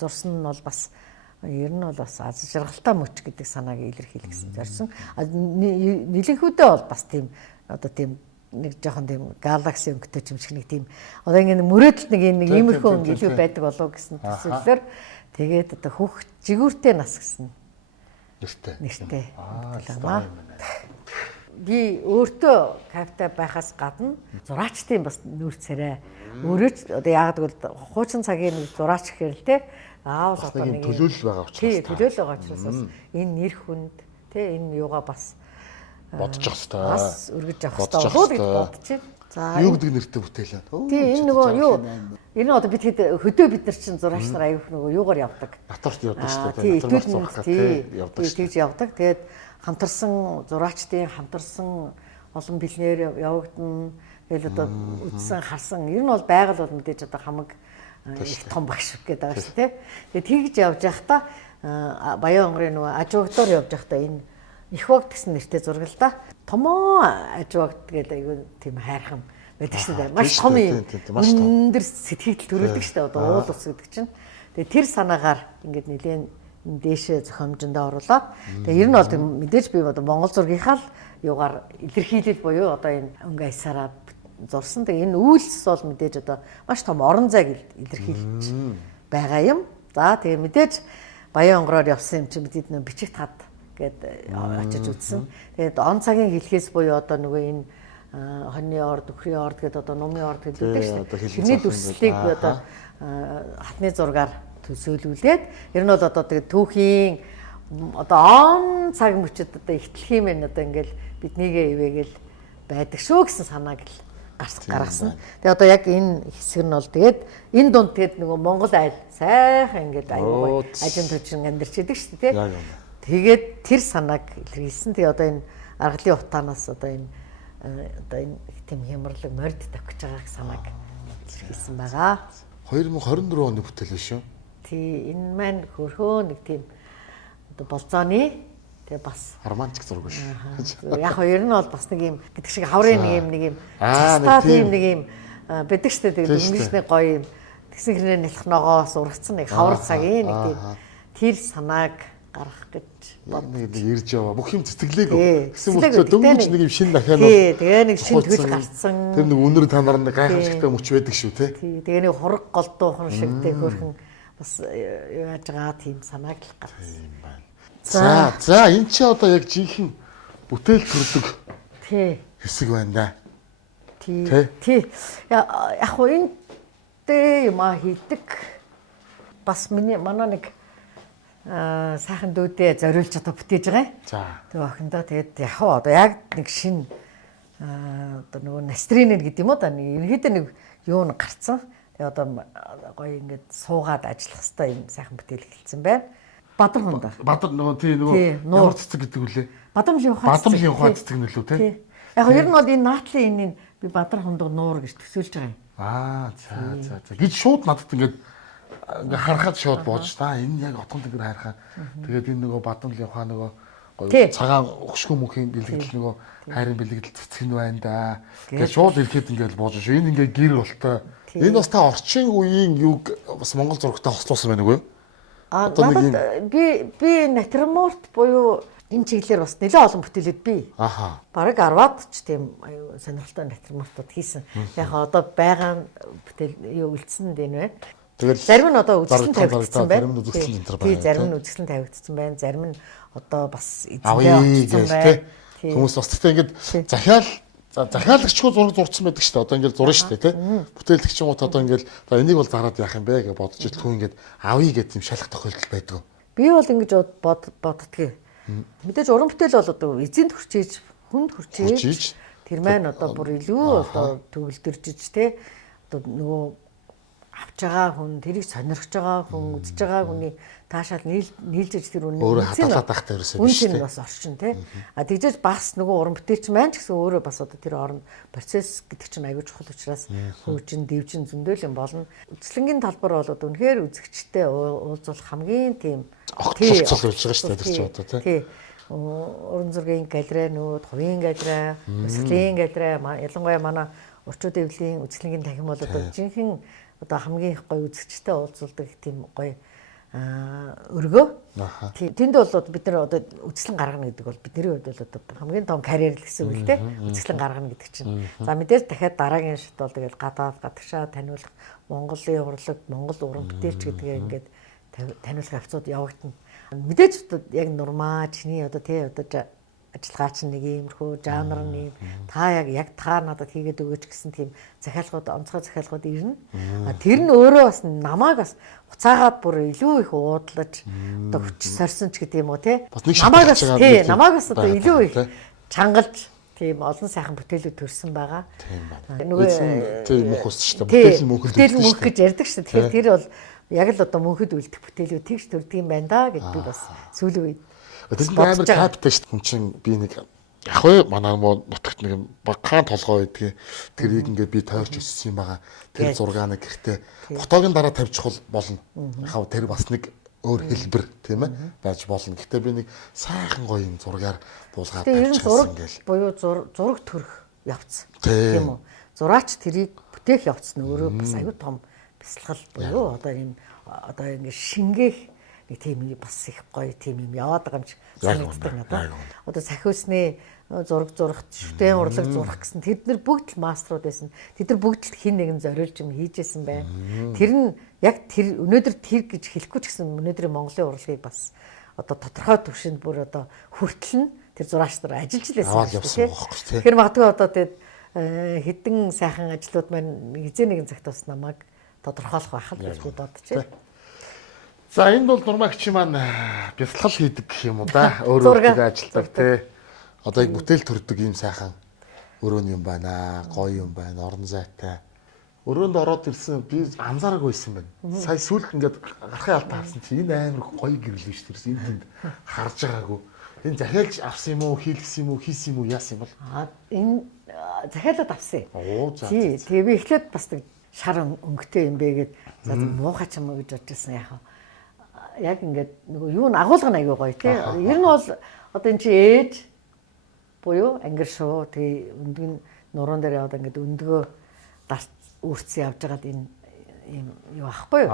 зурсан нь бол бас ер нь бол бас аз жаргалтай мөч гэдэг санааг илэрхийлсэн зорьсон. Нийлэнхүүдээ бол бас тийм одоо тийм нэг жоохон тийм галакси өнгөтэй ч юм шиг нэг тийм одоо ингэ мөрөөдөлт нэг иймэрхүү өнгө илүү байдаг болов гэсэн төсөөллөөр тэгээд одоо хөх жигүүртэй нас гэсэн нэртэй. Би өөртөө капта байхаас гадна зураачдын бас нүүр царай. Өөрөө ч одоо яагаад гэвэл хуучин цагийн нэг зураач гэхэр л те аавал одоо нэг төлөөлөл байгаа учраас. Тий, төлөөлөл байгаа учраас бас энэ нэр хүнд те энэ юугаа бас бодож явах хэрэгтэй. Бас өргөж явах хэрэгтэй болов гэж бодчих. За юу гэдэг нэртэй бүтээл байна. Тий, энэ нөгөө юу энэ одоо бид хөдөө бид нар чинь зураач нар аюух нөгөө юугаар явдаг. Натарт явдаг шүү дээ. Натарт зурах гэдэг явдаг. Тэгж явдаг. Тэгээд хамтарсан зураачдын хамтарсан олон бэлнээр явагдана. Тэгэл одоо үдсэн харсан. Ер нь бол байгаль бол мэдээж одоо хамаг их том багш гэдэг байгаа шүү дээ. Тэгээд тэгж явж байхдаа Баян онгорын нөгөө ажуугдоор явж байхдаа энэ их вогт гэсэн нэртэй зураг л да. Томоо ажуугд гэдэг айгүй тийм хайрхан байдаг шүү дээ. Маш том юм. Өндөр сэтгэл төрүүлдэг шүү дээ. Одоо уул ус гэдэг чинь. Тэгээд тэр санаагаар ингээд нэлээд дээшээ зохиомжиндөө оруулаад тэгээ ер нь бол мэдээж би одоо Монгол зургийнхаа л юугаар илэрхийлэл буюу одоо энэ өнгө аясаараа зурсан. Тэгээ энэ үйлс бол мэдээж одоо маш том орон зайг илэрхийлж байгаа юм. За тэгээ мэдээж Баян онгороор явсан юм чи бид нөө бичих тад гээд очиж үзсэн. Тэгээд он цагийн хэлхээс буюу одоо нөгөө энэ хоньны орд, өхрийн орд гэдэг одоо нумын орд гэдэг шүү дээ. Тэрний дүрслэлийг одоо хатны зургаар төсөөлүүлээд ер нь бол одоо тэгээд түүхийн одоо он цаг мөчөд одоо ихтлэх юм байна одоо ингээл биднийгээ ивэгээл байдаг шүү гэсэн санааг л гаргасан. Тэгээ одоо яг энэ хэсэг нь бол тэгээд энэ дунд тэгээд нөгөө Монгол айл сайхан ингээд аюу ажим төчин амьдарч идэг шүү дээ тий. Тэгээд тэр санааг илэрхийлсэн. Тэгээ одоо энэ аргалын утаанаас одоо энэ тийм хямралаг морд тавьж байгаа санааг илэрхийлсэн байгаа. 2024 оны бүтээл шүү. Тий, энэ маань хөрхөө нэг тийм одоо болзооны тэгээ бас романтик зураг шүү. Яг хоёр нь бол бас нэг юм гэдэг шиг хаврын нэг юм цастаа тийм нэг юм байдаг штэ тэгээд ингэж нэг гоё юм тэгсэн хэрнээ нэлэх ногоос ургацсан нэг хавар цагийн нэг тийм тэр санааг гаргах гэж нэг ирж яваа бүх юм цэцгэлээг гэсэн мөртлөө дөнгөж нэг юм шин дахианаа тий тэгээ нэг шин төл гарцсан тэр нэг өнөр танаар нэг гайхамшигтай мөч байдаг шүү тий тэгээ нэг хураг голдуухан шиг тий хөрхөн бас яаж байгаа тийм санааг л гаргасан. За энэ чи одоо яг жинхэнэ бүтээл төрдөг тий хэсэг байна да. Тий. Яг хоо энэ юм хийдэг бас манай нэг сайхан дүүдээ зориулж одоо бүтээж байгаа юм. За. Тэгээ охиндоо тэгээд яг одоо яг нэг шин одоо нөгөө настринер гэдэг юм уу да нэг ерөөдөө нэг юу н гарцсан. Тэгээ одоо гоё ингээд суугаад ажиллах хэвээр юм сайхан бүтээл эхэлсэн байна. Бадар хунд. Бадар нөгөө тий нөгөө ямар цэцэг гэдэг үлээ. Бадамлын ухаан. Бадамлын ухаан цэцэг нөлөө тий. Яг ер нь бол энэ наатлын энэний би Бадар хундаг нуур гэж төсөөлж байгаа юм. За. Гэж шууд надад ингээд харахад шууд бууж та энэ яг отгон тэнгэр харахаа. Тэгээд энэ нөгөө Бадамлын ухаан нөгөө гоё цагаан өгшгөө мөнхийн бэлэгдэл нөгөө хайрын бэлэгдэл цэцэг нь байна да. Тэгээд шууд ирэхэд ингээд бууж шүү. Энэ ингээд гэр болтой. Энэ бас та орчин үеийн юг бас Монгол зурагтай хослуулсан байна уу? Надад би натюрморт буюу энэ чиглэлээр бас нэлээд олон бүтээлүүд бий. Бараг 10-аад ч тийм аюу сонирхолтой натюрмортууд хийсэн. Яг одоо байгаа бүтээл юу үлдсэн дээ нэ. Тэгэл зарим нь одоо үзэсгэлэн тавигдсан байна. Тий, зарим нь үзэсгэлэн тавигдсан байна. Зарим нь одоо бас эзэндээ очсон байна. Хүмүүс бас тэгтээ ингээд захиалагчгүй зураг зурцсан байдаг шүү дээ. Одоо ингээд зурна шүү дээ, тий. Бүтээлэгч юм уу одоо ингээд за энийг бол зараад яах юм бэ гэж бодож ил хүн ингээд авъя гэдэг юм шалах тохиолдол байдаг. Би бол ингэж боддгийг. Мэдээж уран бүтээл бол одоо эзэнд хүрчээж, хүнд хүрчээж тэр маань одоо бүр илүү одоо төгөлдөржиж тий. Одоо нөгөө авч байгаа хүн, тэрийг сонирхож байгаа хүн, үзэж байгаа хүний таашаал нийлж иж тэр үнэ өөрөө хадгалаад байхтай ерөөсөө биш тийм бас орчин тий. А тэгжээж бас нөгөө уран бүтээлч маань ч гэсэн өөрөө бас одоо тэр орон процесс гэдэг чинь аягүй чухал учраас хөгжин, дэвжин зөндөл юм болно. Үзлэнгийн талбар бол одоо үнэхээр үзэгчтэй уулзуулах хамгийн тийм огтлцол болж байгаа шүү дээ тэр чинь одоо тий. Уран зургийн галерей, нүүд, хувийн галерей, өсгөлийн галерей, ялангуяа манай Орчууд эвлийн үзлэнгийн танхим бол одоо жинхэнэ одоо хамгийн их гоё үзэгчтэй уулзуулдаг тийм гоё өргөө. Тэнд бол бид нар одоо үзлэн гаргана гэдэг бол бидний хувьд бол одоо хамгийн том карьер л гэсэн үг л дээ. Үзлэн гаргана гэдэг чинь. За мэдээж дахиад дараагийн шат бол тэгэл гадагшаа таниулах Монголын урлаг, Монгол уран бүтээлч гэдгээ ингээд таниулах явцууд явагдана. Мэдээж яг нурмаа чиний одоо тий одоо ажиллагаа чинь нэг иймэрхүү жанр нэг та яг та надад хийгээд өгөөч гэсэн тийм захиалгууд онцгой захиалгууд ирнэ. Тэр нь өөрөө бас намайг бас уцаагаад бүр илүү их уудлаж одоо хүч сорьсон ч гэдэг юм уу тий. Намайг бас одоо илүү их чангалж тийм олон сайхан бүтээлүүд төрсэн байгаа. Тийм байна. Нөгөө тийм мөнх ус шүү дээ. Бүтээл мөнх гэж ярьдаг шүү дээ. Тэгэхээр тэр бол яг л одоо мөнхөд үлдэх бүтээлүүд тэгш төрдөг юм байна да гэд би бас сүүлийн үед тэр амар капиталист хүн чинь би нэг яг вэ манай нутагт нэг багаан толгой байдгийг тэрийг ингээд би тойрч өссөн юм байгаа. Тэр зургааны гэртээ фотогийн дараа тавьчих болно. Яг тэр бас нэг өөр хэлбэр тийм ээ байж болно. Гэхдээ би нэг сайхан гоё юм зургаар буулгаад тавьчихсан ингээл. Буюу зураг төрөх явц тийм үү. Зураач тэрийг бүтээх явц нь өөрөө бас аюу том бясалгал буюу одоо ийм одоо ингэ шингээх нэг тийм бас их гоё тийм юм яваад байгаа юм шиг санагддаг надад. Одоо сахиусны зураг зурах, шүтэн урлаг зурах гэсэн тэд нар бүгд л мастерууд байсан. Тэд нар бүгд л хин нэгэн зориулж юм хийжсэн байна. Тэр нь яг тэр өнөөдөр тэр гэж хэлэхгүй ч гэсэн өнөөдрийн Монголын урлагийг бас одоо тодорхой төвшөнд бүр одоо хүртэл нь тэр зураач нар ажиллаж лээсэн шүү дээ. Тэгэхээр магадгүй одоо тэгээд хэдэн сайхан ажлууд маань хизээ нэгэн цагт бас намайг тодорхойлох байх л гэж би бодож байна. За энд бол нурмагч маань бясалгал хийдэг гэх юм уу да. Өөрөө ажилладаг тий. Одоо яг бүтээл төрдөг юм сайхан өрөөний юм байна. Гоё юм байна. Орон зайтай. Өрөөнд ороод ирсэн би анзаараагүй байсан байна. Сая сүүлд ингээд гарахын алдаа харсан чи энэ амар гоё гэрэл биш тэрс энэ тэнд харж байгаагүй. Энэ захиалж авсан юм уу, хийлгсэн юм уу, хийсэн юм уу, яасан юм бол? Энэ захиалаад авсан. Тий. Тэгээ би эхлээд бас нэг шар өнгөтэй юм бэ гэд за муухай ч юм уу гэж бодчихсан яах вэ? Яг ингээд нөгөө юу н агуулга аягүй гоё тий. Ер нь бол одоо эн чи ээж буюу ангир шуу тэгээ өндгөн нуруунд дээр яваад ингээд өндгөө дарц үрцэн явж байгаад энэ юм юу ахгүй юу?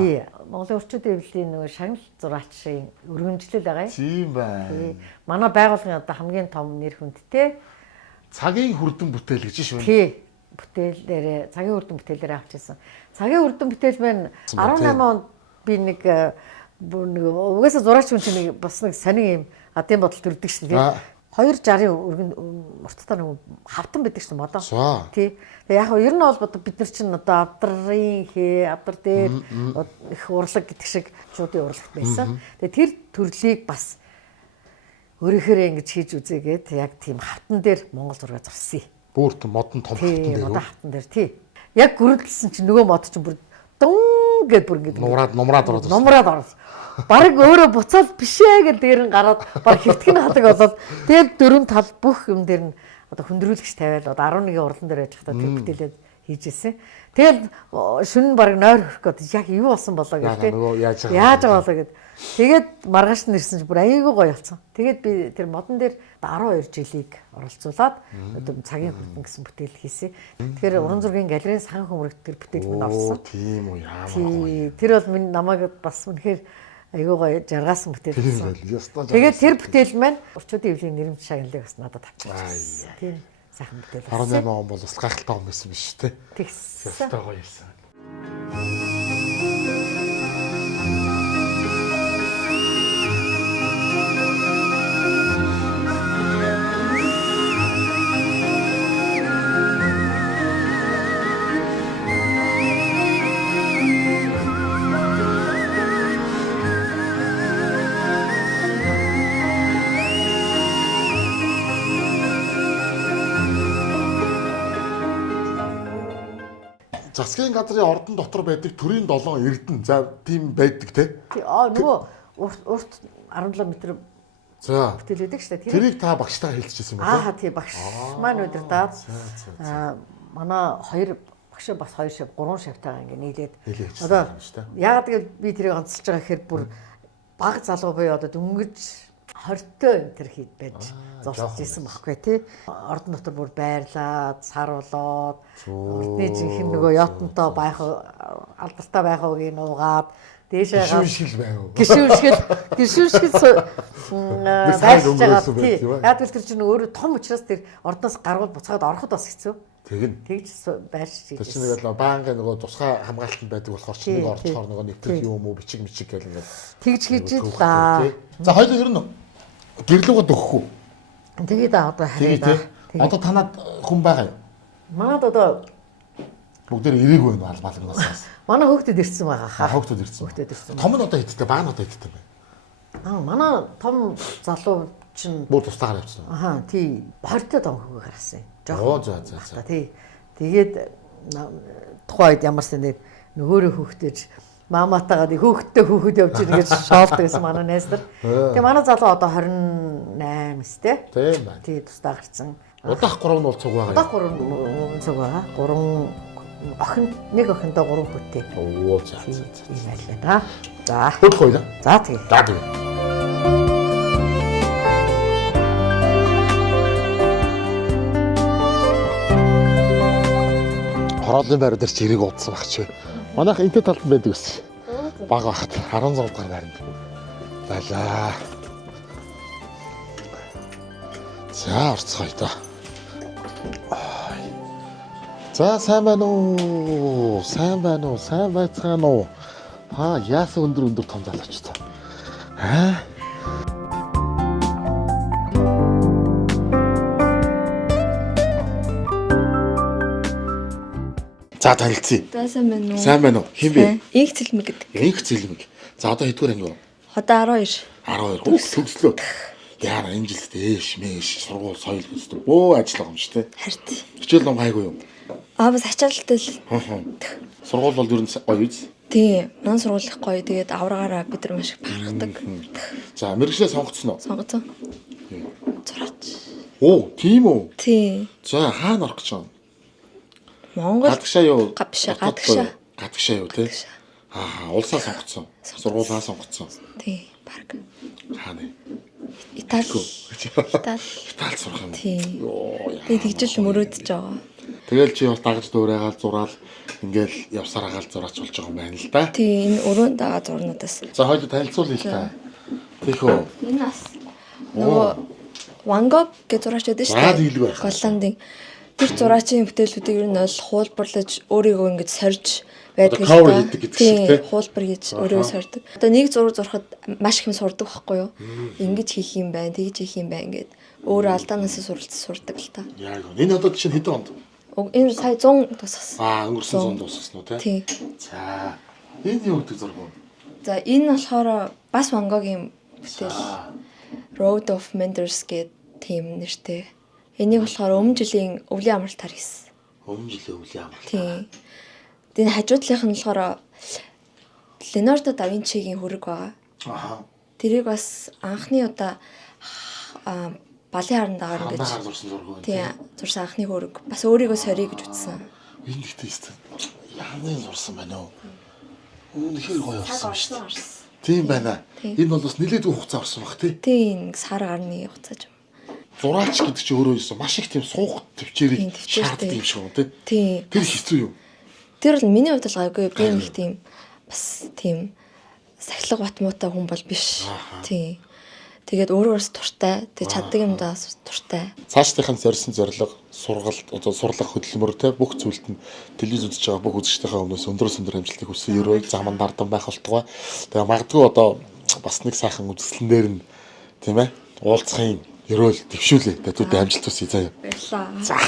Тий. Монголын Орчуудын эвлийн нөгөө шагнал зураачийн өргөмжлөл байгаа юм. Тийм байна. Тий. Манай байгууллагын одоо хамгийн том нэр хүндтэй цагийн хүрдэн бүтээл гэж шүү. Тий. Бүтээлээрээ цагийн хүрдэн бүтээлээрээ авчихсан. Цагийн хүрдэн бүтээл маань 18 онд би нэг угаасаа зураач хүн чинь бас нэг сонин юм адын бодол төрдөг шүү дээ. 260 өргөн урттаа нэг хавтан байдаг шүү модоо. Тий. Тэгээ яг нь ер нь бол бид нар чинь одоо авдар дээр их урлаг гэдэг шиг шуудын урлагт байсан. Тэгээ тэр төрлийг бас өөрөөхөө ингэж хийж үзээгээд яг тийм хавтан дээр Монгол зураг зарсан. Бүрт модон том хавтан дээр. Модон хавтан дээр тий. Яг гүрэлсэн чинь нөгөө мод чинь бүр дун гэд бүр ингэ нумраад ороод. Бараг өөрөө буцаад бишээ гэдэг дээр нь гараад баг хөвтгөн хадаг болоод тэгээд дөрөв тал бүх юм дээр нь одоо хөндрүүлэгч тавиал одоо 11 урлан дээр байж хата тэр бүтээлээ хийжсэн. Тэгэл шүн баг нойр хөрөх гээд яг юу болсон болоо гэх тээ. Яаж байгаа болоо гэд. Тэгээд маргааш нэрсэн чинь бүр аяйгүй гоё болсон. Тэгээд би тэр модон дээр 12 жилийг оролцуулаад одоо цагийн хүрдэн гэсэн бүтээл хийсэн. Тэгэхээр уран зургийн галерейн сан хөмрөгт тэр бүтээл минь орсон. Тийм үү яамаа гоё. Тэр бол минь намайг бас үнэхээр айгүй гоё жаргаасан бүтээл болсон. Тэгээд тэр бүтээл маань Орчуудын эвлийн нэрмж шагналыг бас надад авчихсан. Тийм сайхан бүтээл болсон. 18 он бол бас гайхалтай он байсан биш үү те. Тэгсэн. Ястай гоё юмсан. Засгийн газрын ордон дотор байдаг төрийн 7 эрдэнэ. За тийм байдаг те. Нөгөө урт 17 м За. бүтээлэдэг шүү дээ. Тэрийг та багштайгаа хэлчихсэн юм байна. Тий багш маань удирдаад манай 2 багш бас 2 шав 3 шавтайгаа ингээ нийлээд одоо яагаад гэвэл би тэрийг онцолж байгаа гэхээр бүр баг залуу буюу одоо дөнгөж 20-той энэ төр хэд байж зогсож исэн байхгүй тий. Ордон дотор бүр байрлаад, саруулаад, урдны жинхэнэ нөгөө ятантаа байх алдартай байх үгийг нуугаад дээшээ гişүншгэл байршиж байгаа тий. Яг л тэр чинь өөрөө том учраас тэр ордоос гарвал буцаад ороход бас хэцүү. Тэгж байршиж тийж. Тэр чинь нэг л банк нөгөө тусгай хамгаалтанд байдаг болохоор чинь нэг орцохоор нөгөө нэвтрэх юм уу бичиг гэл ингээд тэгж хийж л да. За хоёул ер нь гэрлүүгод өгөхгүй. Тэгээд одоо хараа. Одоо танад хүн байгаа юу? Манад одоо бүгдээр ирээгүй байна албалагнаас. Манай хүүхдэд ирсэн байгаа хаа. Хүүхдэд ирсэн. Том нь одоо хэдтэй, баа нь одоо хэдтэй байна? Манай том залуу чинь бүр тустаагаар явчихсан. Тий. 20-той том хөвгөө гаргасан юм. Оо за. Тий. Тэгээд тухайн үед ямарсан нэг нөгөөрөө хүүхдэж маматагаа хүүхэд явж ирнэ гэж шоолдог гэсэн манай найз нар. Тэгээ манай залуу одоо 28 өстэй. Тийм байна. Тий тустаа гарцсан. Удах 3 нь бол цуг байгаа. Удах 3 цуг байгаа. 3 охин нэг охиндоо 3 хүүтэй. Оо за. Тийм байлаа да. За. Хөөх хоёлаа. За тэгээ. За тэгээ. Хороолын байр дээр чирэг удсан багч. Манайх энтэй талд байдаг ус. Баг бахад 16 дахь байранд байлаа. За орцгоё да. За сайн байна уу? Сайн байна уу? Сайн байцгаана уу? Яасан өндөр том залууч та. За танилцъя. За сайн байна уу? Сайн байна уу? Хэн бэ? Инх цэлмэг гэдэг. Инх цэлмэг. За одоо хэдгээр анги вэ? Одоо 12. 12. Төгслөө. Яара энэ жилд ээш мэш сургууль соёл гэсэн бөө ажиллах юм шүү дээ. Харт. Хичээл ном хайгүй юу? Бас ачаалттай л. Сургууль бол ер нь гоё биз? Тий. Манай сургууль их гоё. Тэгээд аврагаараа бид нар маш их бахархдаг. За мэргэжлээ сонгоцсон уу? Сонгоцсон. Зураач. Оо, тийм үү? Тий. За хаана орох гэж байна? Монгол. Гадагшаа юу? Гадагшаа. Гадагшаа юу те? Улсаа сонгоцсон. Сургуулаа сонгоцсон. Тий. Парк. Хаана? Итали. Итали сурах юм. Тий. Тэгээд тэгжэл мөрөөдөж байгаа. Тэгэл чи бас дагаж дуурайгаал зураал ингээл явсараагаал зураач болж байгаа юм байна л да. Тий. Энэ өрөөнд байгаа зурнуудаас. За хоёул танилцуулъя л та. Тийхүү. Энэ бас нөгөө Ван Гог гэж зураач байдаг шүү дээ. Голландын тэр зураачийн бүтээлүүдийг ер нь ол хуулбарлаж өөрийгөө ингэж сорж байдаг гэдэг тийм хуулбар хийж өөрийгөө сордог. Одоо нэг зураг зурхад маш их юм сурдаг байхгүй юу? Ингэж хийх юм байна, тэгж хийх юм байна гэд өөрөө алдаанаас сурдаг л та. Яг энэ одоо чинь хэдэн онд? Энэ сая 100 тусгасан. Өнгөрсөн 100 тусгасан уу те? За. Энэ юу гэдэг зураг вэ? За энэ болохоор бас Ван Гогийн бүтээл Road of Menders гэдэг тийм нэртэй. Энийг болохоор өмнө жилийн өвлийн амралтаар хийсэн. Өмнө жилийн өвлийн амралт. Тийм. Тэгээ хажуудлынх нь болохоор Leonardo da Vinci-гийн хүрэг байгаа. Тэрийг бас анхны удаа балын харандагаар ингэж зурсан зураг байна. Тийм, зурсан анхны хүрэг. Бас өөрийгөө сорьё гэж үзсэн. Энэ ихтэй юм. Яаны зурсан байна уу? Үнэхээр гоё орсон шүү дээ. Тийм байна. Энэ бол бас нэлээдгүй хугацаа орсон баг тий. Тийм, сар гарны хугацааж. Зураач гэдэг чинь өөрөө юм маш их тийм суух төвчээрийг шаарддаг юм шиг үү тий. Тэр хэцүү юу? Тэр бол миний хувьд л гайгүй. Би нэг тийм бас тийм сахилга батмуутай хүн бол биш. Тийм. Тэгээд өөрөөс туртай, тэгээд чаддаг юмдаа туртай. Цаашдынхын зорьсон зорилго, сургалт, одоо сурлах хөдөлмөр те бүх зүйлд нь телевиз үзэж байгаа бүх үзэгчдийнхээ өмнөөс өндөр амжилтыг хүсэн ерөөл заман дардан байх болтугай. Тэгээд магадгүй одоо бас нэг сайхан үзэсгэлэн дээр нь тийм ээ уулзахын ерөөл дэвшүүлээ. Тэдүүдэд амжилт хүсье заяа. Баярлалаа. За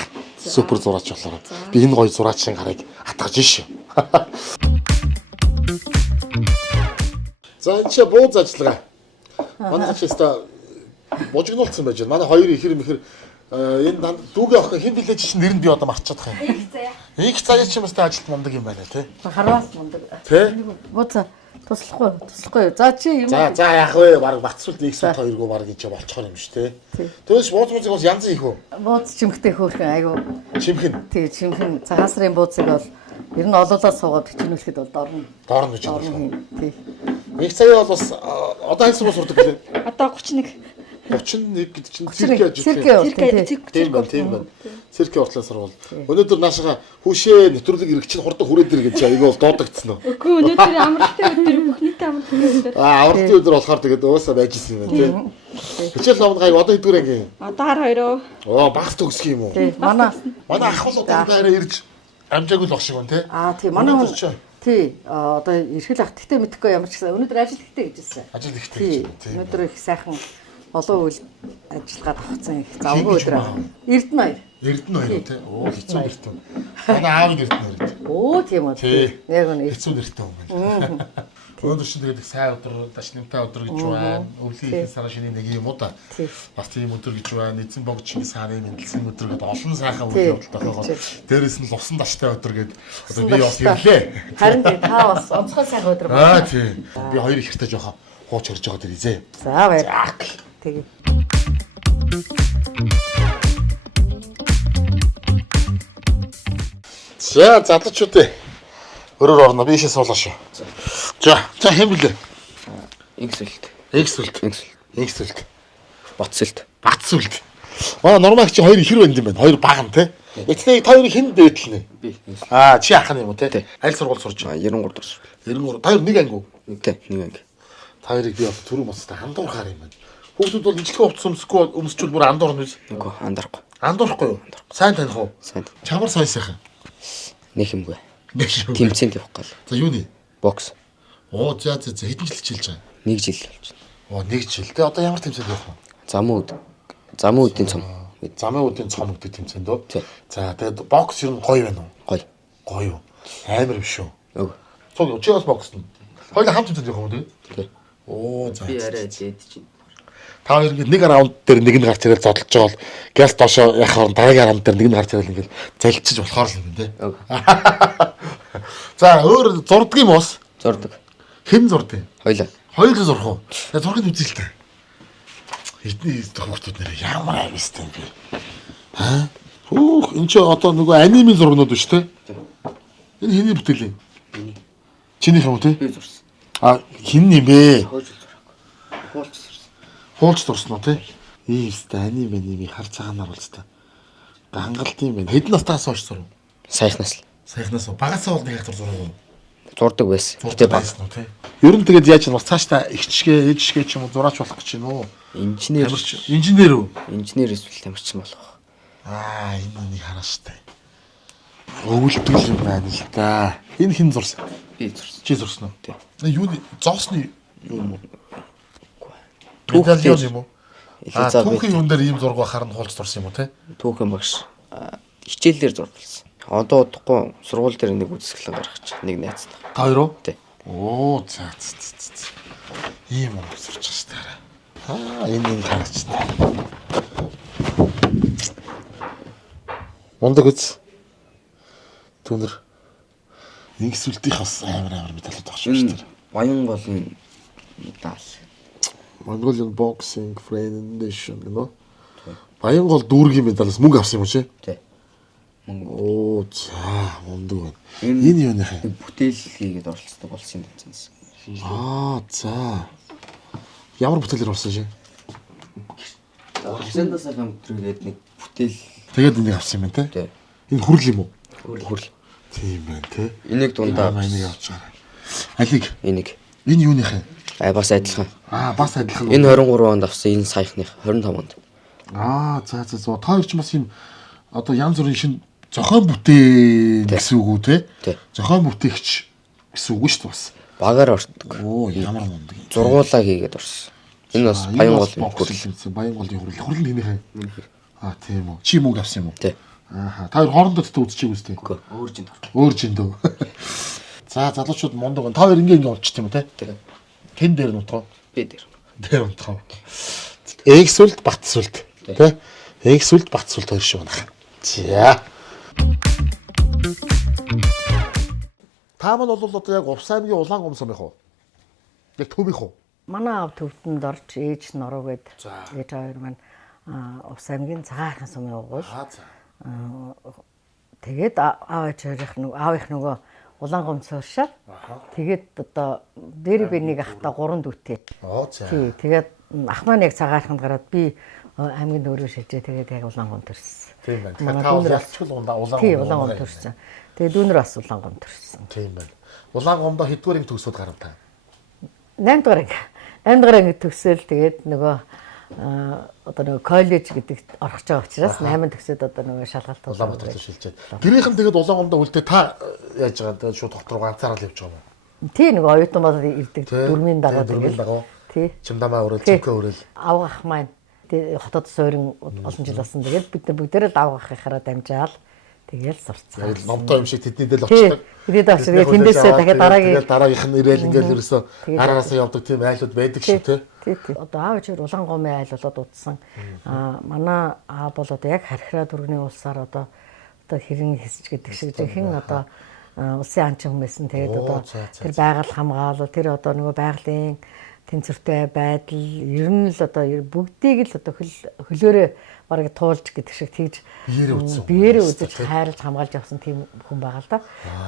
супер зураач болоо. Би энэ гоё зураачийн гарыг хатгаж шүү. За энэ ч бууз ажиллагаа. Манай ч өстой божигнуулсан байж байна. Манай хоёр ихэр Энэ дүүгээ охин хэн билээ чинь нэр нь би одоо марчаад байгаа юм. Их заяа чи бас ажилт мундаг юм байна тий. Харваас мундаг. Тий. Бууцаа туслахгүй. За чи юм. За яах вэ? Бараг Батцуулт нэг сул хоёргоо бараг ич болчихор юм шүү тий. Тэгээс бууцыг бас янз их үү? Бууц чимхтэй хөөрхөн айгу. Чимхэн. Тий чимхэн цагаасрын бууцыг бол ер нь олоолаа суугаад бичнүүлэхэд бол дорно. Дорно гэж байна. Тий. Их заяа бол бас одоо хэлсэн бас сурдаг гэлээ. Одоо 31 31 гэдэг чинь цирк яаж тийм байна. Цирк уртлаа сурвал. Өнөөдөр наашаа хүүшээ нэвтрүүлэг ирэх чинь хурдан хүрээд ир гэж айгүй бол доодогдсон уу? Үгүй өнөөдөр амралтын өдөр бүх нийтийн амралтын өдөр. Амралтын өдөр болохоор тэгээд уусаа байж исэн юм байна тий. Хичээл номд гайг одоо хэдгээр анги? Одоо 12. Оо багс төгсөх юм уу? Тий. Манай ах бол одоо байраа ирж амжаагүй л баг шиг байна тий. тий манай тий одоо эрхэл ах тэгтээ мэдэхгүй ямар ч гэсэн өнөөдөр ажил ихтэй гэжсэн. Ажил ихтэй. Өнөөдөр их сайхан олон үйл ажиллагаа тавцсан их завгүй өдөр. Эрдэнэ хоёр тий. Оо хэцүү нэртэй. Манай аав нь эрдэнэ хоёр. Оо тийм үү. Яг үнэ хэцүү нэртэй юм байна. Өнөөдөр чинь тэгээд сайн өдөр, дашнимтай өдөр гэж байна. Өвлийн их сарын шинийн нэг юм уу да. Бас тийм өдөр гэж байна. Эзэн бог Чингис хааны мэндэлсэн өдөр гэдэг олон сайхан үйл явдалтай байгаа. Дээрээс нь лусан даштай өдөр гэдэг одоо би бас ирлээ. Харин та бас онцгой сайхан өдөр байна. Тийм. Би хоёр их хэртэй жоохон хууч орж байгаа дэр изээ. За баяр. Тэгээ. За залуучуудаа өрөөр орно. Би ийшээ суулаа шүү. За хэм блэ? Эксэлт. Батцуулт. Манай нормал чи хоёр ихэр банд юм байна. Хоёр баг нь те. Эцлээ та хоёрыг хэн дээдэл нэ? Би. Чи ах нь юм уу те? Аль сургууль сурч байгаа? 93 дурс. 93. Та хоёр нэг анги уу? Тий, нэг анги. Та хоёрыг би одоо түрүү мостой андуурхаар юм байна. Хүүхдүүд бол ижлэхэн хувцас өмсчүүл бүр андуурна биз? Үгүй андарахгүй. Андуурахгүй юу? Сайн таних уу? Сайн. Чамар сайн сайхан. Нэг юмгүй. Тэмцээнд явах гал. За юуны? Бокс. Оо за хэдэн жил хичээлж байгаа? 1 жил болж байна. Оо 1 жил. Тэгээ одоо ямар тэмцээнд явах вэ? Замын үдийн цом. Замын үдийн цом гэдэг тэмцээнд үү? За тэгээд бокс ер нь гоё байна уу? Гоё. Амар юм шүү. Өг. Цог чи бас боксд. Хоёул хамт тэмцээнд явах юм тий? Оо за. Би арай дээд чинь. Та хоёр ингэ нэг раунд дээр нэг нь гарч ирэл зодолж байгаа бол газ доошоо яхаар дараагийн раунд дээр нэг нь гарч ирэл ингээл залчиж болохоор л юм тий. За өөр зурдаг юм уус? Зурдаг. Хэн зурдаг? Хоёулаа зурх уу? Зурхад үзэл та. Эдний хүүхдүүд нэр ямар авистай юм бэ? Энэ ч одоо нөгөө анимын зургнууд биш тий? Энэ хэний бүтээл юм? Чиний юм тий? Би зурсан. Хин юм бэ? Хуулж Хуулж зурсан. зурсан уу тий? Иймстэй анимын харж байгаагаар бол та. Хангалт юм байна. Хэдэн настаас хойш зурв? Сайхнаас л. Сайхнаас багасаа бол нэг хатар зурв. Зурдаг байсан. Гэтэ байсан уу тий? Ер нь тэгээд яаж бас цаашдаа ихчгээ, ээжгээ ч юм уу зураач болох гэж байна уу? Инженер үү? Инженер эсвэл тамирчин болох. Энэ хараа штэ. Өвөлдөл юм байна л да. Энэ хин зурсан? Би зурсан. Чи зурсан уу? Тий. Юу зоосны юм уу? Түүхэн юм уу? Түүхэн юм дээр ийм зураг харна хуулж зурсан юм уу те? Түүхэн багш хичээлээр зурвалсан. Одоо удахгүй сургууль дээр нэг үзэсгэлэн гаргач. Нэг найзтай. Та хоёр уу? Тий. Оо за. Ийм юм зурж байгаа штэ. Энэ хараач. Мондог үз. Түнэр нэг сүлтийнх бас амар медаль авах шүү дээ. Баян голын медаль. Mongolian Boxing Federation гэнэ. Баян гол дүүргийн медалаас мөнгө авсан юм уу чи? Тий. Оо за мундаг байна. Энэ юу нэх? Бүтээл хийгээд оролцдог болсон юм тэмцэнээс. За. Ямар бүтээлэр орсон шээ? Хасандас хамтргээд нэг бүтээл тэгээд энийг авсан юм байна те? Тий. Энэ хүрл юм уу? Хүрл. Тийм байна те. Энийг дундаа энийг авч байгаа. Алиг. Энийг. Энэ юуных вэ? Бас адилхан. Бас адилхан. Энэ 23 онд авсан, энэ саяхных 25 онд. За. Та хоёр ч бас юм одоо янз бүрийн шин зохион бүтээн гэсэн үг үү те? Зохион бүтээгч гэсэн үг шүү дээ бас. Багаар ортдог. Оо ямар мундаг. Зургуулаа хийгээд орсон. Энэ бас баян голын хүрл. Баян голын хүрл. Хүрл нь хийнэ. Тийм үү. Чи мөнгө авсан юм уу? Тий. Та хоёр хоорондоо төтө үзчихээг үстэй. Өөр жиндөө. За залуучууд мундаг. Та хоёр ингээ олчт юм те? Хэн дээр нутгаа? Би дээр. Дээр нутгаа. Эксүлт, батсүлт. Тэ? Эксүлд Батсүлд хоёр шиг байна. За. Та маань бол одоо яг Увс аймгийн Улаан гомсом их уу? Яг төвийнх үү? Манай аав төвдөнд орж ээж нороо гээд За. ээж хоёр маань Увс аймгийн цагаахан сумын угуул. За. Тэгээд аав их нөгөө Улаан гомц өршөөл. Тэгээд одоо дээр би нэг ахта 3 дүүтэй. За. Тий, тэгээд ах маань яг цагаарханд гараад би аймгийн дөрөв шилжээ тэгээд яг Улаан гомд төрсөн. Тийм байна. Тэгэхээр та бол ялчгүй Улаан Тий, Улаан гомд төрсөн. Тэгээд дүүнэр бас Улаан гомд төрсөн. Тийм байна. Улаан гомдоо хэдгээр анги төгсөд гарав та? 8 дугаар анги. 8 дугаар анги төгсөөл тэгээд нөгөө одоо нөгөө коллеж гэдэгт орох гэж байгаа учраас 8 төгсөөд одоо нөгөө шалгалт Улаанбаатар руу шилжээд. Гэрийнхэн тэгээд Улаан гомдоо үлдээ та яаж байгаа тэгээд шууд хот руу ганцаараа л явж байгаа юм. Тий, нөгөө оюутан бол ирдэг дөрмийн дагуу тэгээд. Тий. Чимдамаа өрөөл, цөкөө өрөөл. Авгах маань тэгээд хотод суурин олон жил болсон. Тэгээд бид нар бүгдээрээ авгахаараа дамжаал тэгээд сурцгаа. Яг номтой юм шиг тэдний дээл очдог. Тэгээд очдог. Тэндээсээ дахиад дараагийн тэгээд дараагийнх нь ирээл ингээл ерөөсөө араасаа явдаг тийм айлууд байдаг шүү те. Тий. Одоо аав ээж Улаан гомын айл болоод утсан. Манай аав бол одоо яг Хархираа дүүргийн улсаар одоо хэрэн хэсэж гэдэг шиг жинхэнэ одоо улсын анчин хүмүүсэн тэгээд одоо тэр байгаль хамгаалал тэр одоо нөгөө байгалийн тэнцвэртэй байдал ер нь л одоо бүгдийг л одоо хөлөөрөө бараг туулж гэдэг шиг тэгж биеэрээ үзэж хайрлж хамгаалж явсан тийм хүн байгаа л да.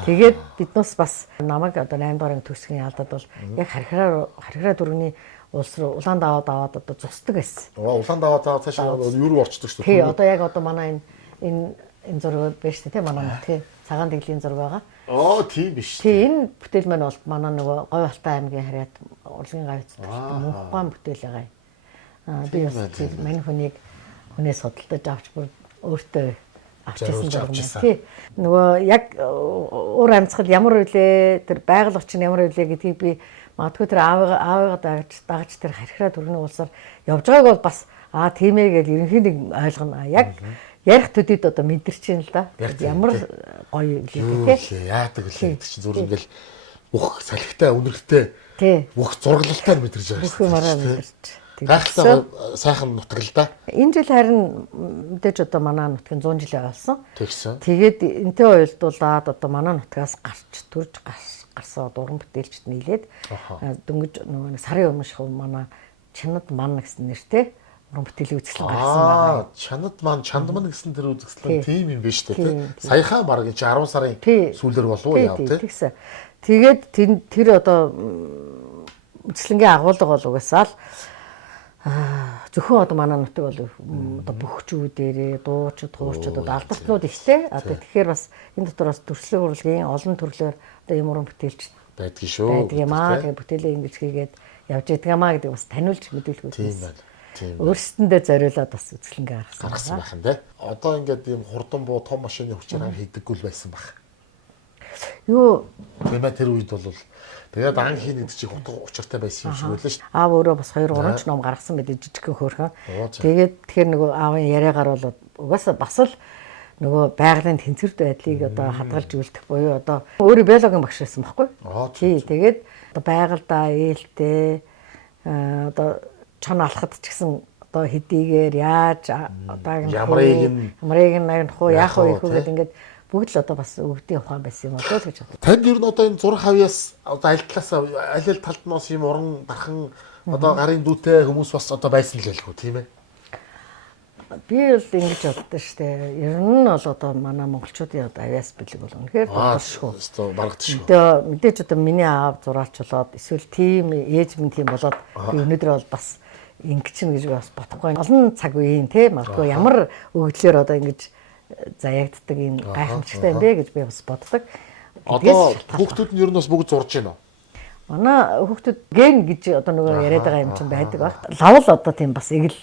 Тэгээд биднээс бас намайг одоо 8 дугаар төгсгийн алдад бол яг Хархираа дүүргийн улс руу улаан даваад одоо зусдаг байсан. Улаан даваад цаашаа юу руу орчдөг шүү дээ. Тий, одоо яг одоо манай энэ зураг байж тээ манай тий цагаан дэглэлийн зураг байгаа. Тийм биш. Тий, энэ бүтээл маань бол манай нөгөө Говь Алтай аймгийн харьяат урлагийн гавьцд мөнхгаан бүтээл байгаа. Би бас мань хүнээс судалдаж авч бүр өөртөө авчихсан зураг маань. Тий. Нөгөө яг уур амьсгал ямар үлээ, тэр байгаль орчин ямар үлээ гэдгийг би магадгүй тэр аавыгаа дагаж тэр Хархираа дүүргийн улсаар явж байгааг бол бас тийм ээ гэж ерөнхийд нэг ойлгоно. Яг ярих төдийд одоо мэдэрч юм л да. Ямар гоё үлээ тий. Яадаг үлээ гэдэг чинь зүгээр ингээл бүх салхитай үнэрхтэй. Тий. Бүх зурглалтай мэдэрч байгаа шүү. Бүх юмараа мэдэрч. Гайхалтай сайхан нутаг л да. Энэ жил харин мэдээж одоо манай нутгийн 100 жилээ болсон. Тэгсэн. Тэгээд энтэй уялдуулаад одоо манай нутгаас гарсан уран бүтээлчд нийлээд дөнгөж нөгөө сарын өмнө шахуу манай Чанад ман гэсэн нэртэй уран бүтээлийн үзэсгэлэн гаргасан байгаа. Чанад ман, чандман гэсэн тэр үзэсгэлэн тийм юм биш үү те. Саяхан бараг 10 сарын сүүлээр болов уу яав те. Тэгсэн. Тэгээд тэр одоо үзэсгэлэнгийн агуулга бол угаасаа л зөвхөн одоо манай нутаг бол одоо бөхчүүдээрээ дуучид, хуурчид одоо албартнууд ихтэй. Одоо тэгэхээр бас энэ дотор бас төрслөг урлагийн олон төрлөөр одоо юм уран бүтээлч байдгийн шүү. Байдаг юм аа гэх бүтээлээ ингэж хийгээд явж байдаг юм аа гэдэг бас таниулж мэдээлэх үү. Тийм байна. Тийм. Өөрсдөндөө зориулаад бас үзэсгэлэнгээ гаргасан байх юм те. Одоо ингээд ийм хурдан буу том машины хүчээр хийдэггүй л байсан баг. Юу тийм ээ тэр үед бол тэгээд ан хийн гэдэг чинь хутга учиртай байсан юм шиг байлаа шүү. Аав өөрөө бас 2 3 ч ном гаргасан байдаг жижигхэн хөөрхөн. Тэгээд тэгэхээр нөгөө аавын яриагаар бол угаасаа бас л нөгөө байгалийн тэнцвэрт байдлыг одоо хадгалж үлдэх буюу одоо өөрөө биологийн багш байсан байхгүй. Тий, тэгээд одоо байгальдаа ээлтэй одоо чон алхад ч гэсэн одоо хэдийгээр яаж одоо ямрыг наян хуу яах вэ гэдэг ингээд бүгд л одоо бас өвдгийн ухаан байсан юм болоо л гэж бодлоо. Танд ер нь одоо энэ зураг хавьяас одоо аль талаас аль талднаас юм уран дархан одоо гарын дүүтэй хүмүүс бас одоо байсан л гэлгүй тийм ээ. Би л ингэж боддоо штэ. Ер нь бол одоо манай монголчуудын одоо авиас бэлэг бол үнэхээр бодоршгүй. Барагдчихгүй. Одоо мэдээж одоо миний аав зураач болоод эсвэл тийм ээж минь тийм болоод би өнөөдөр бол бас ингэж гэж бас бодохгүй. Олон цаг үеийн те магадгүй ямар өгдлөөр одоо ингэж заягддаг юм гайхамшигтай юм бэ гэж би бас боддог. Одоо хүүхдүүд нь ер нь бас бүгд зурж байна уу? Манай хүүхдүүд ген гэж одоо нөгөө яриад байгаа юм чинь байдаг баг. Лавл одоо тийм бас эгэл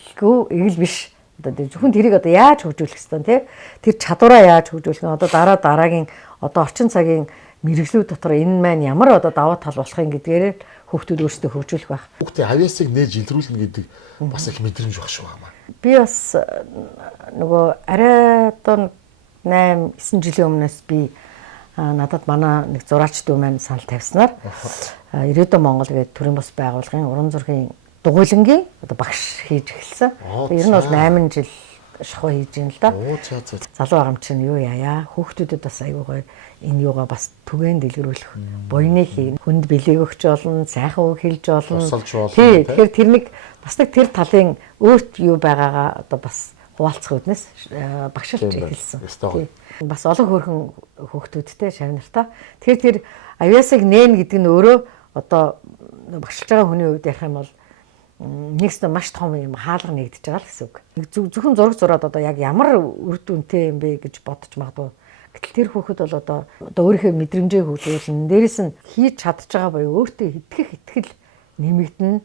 биш. Одоо зөвхөн тэрийг одоо яаж хөгжүүлэх хэвээр те тэр чадвараа яаж хөгжүүлэх нь одоо дараагийн одоо орчин цагийн мэрэгжлүүд дотор энэ маань ямар одоо даваа тал болох юм гэдгээр хүүхдүүд өөрсдөө хөгжүүлэх байх. Хүүхдээ авиасыг нээж илрүүлнэ гэдэг бас их мэдрэмж баг шүү хамаа. Би бас нөгөө арай одоо 8-9 жилийн өмнөөс би надад манай нэг зураач дүү маань санал тавьснаар Ирээдүйн Монгол гэдэг төрийн бас байгууллагын уран зургийн дугуйлангийн одоо багш хийж эхэлсэн. Ер нь бол 8 жил шахуу хийж юм л да. Оо за. Залуу ам чинь юу яая? Хүүхдүүдэд бас аягүй гоё энэ юугаа бас түгээн дэлгэрүүлэх. Буйны хийн, хүнд бэлэг өгч болно, сайхан үг хэлж болно. Тусалж болно, Тий, тэгэхээр тэр нэг бас нэг тэр талын өөрт юу байгаагаа одоо бас хуваалцах үднэс багшилж эхэлсэн. Бас олон хөөрхөн хүүхдүүдтэй шавнартаа. Тэгэхээр тэр авьяасыг нээн гэдэг нь өөрөө одоо багшилж байгаа хүний хувьд ярих юм бол нэгс маш том юм хаалга нэгдэж байгаа л гэсэн үг. Зөвхөн зураг зураад одоо яг ямар үр дүнтэй юм бэ гэж бодож магадгүй. Гэтэл тэр хүүхэд бол одоо өөрийнхөө мэдрэмжээ хөгжүүлнэ. Дээрээс нь хийж чадж байгаа боёо өөртөө итгэл нэмэгдэнэ.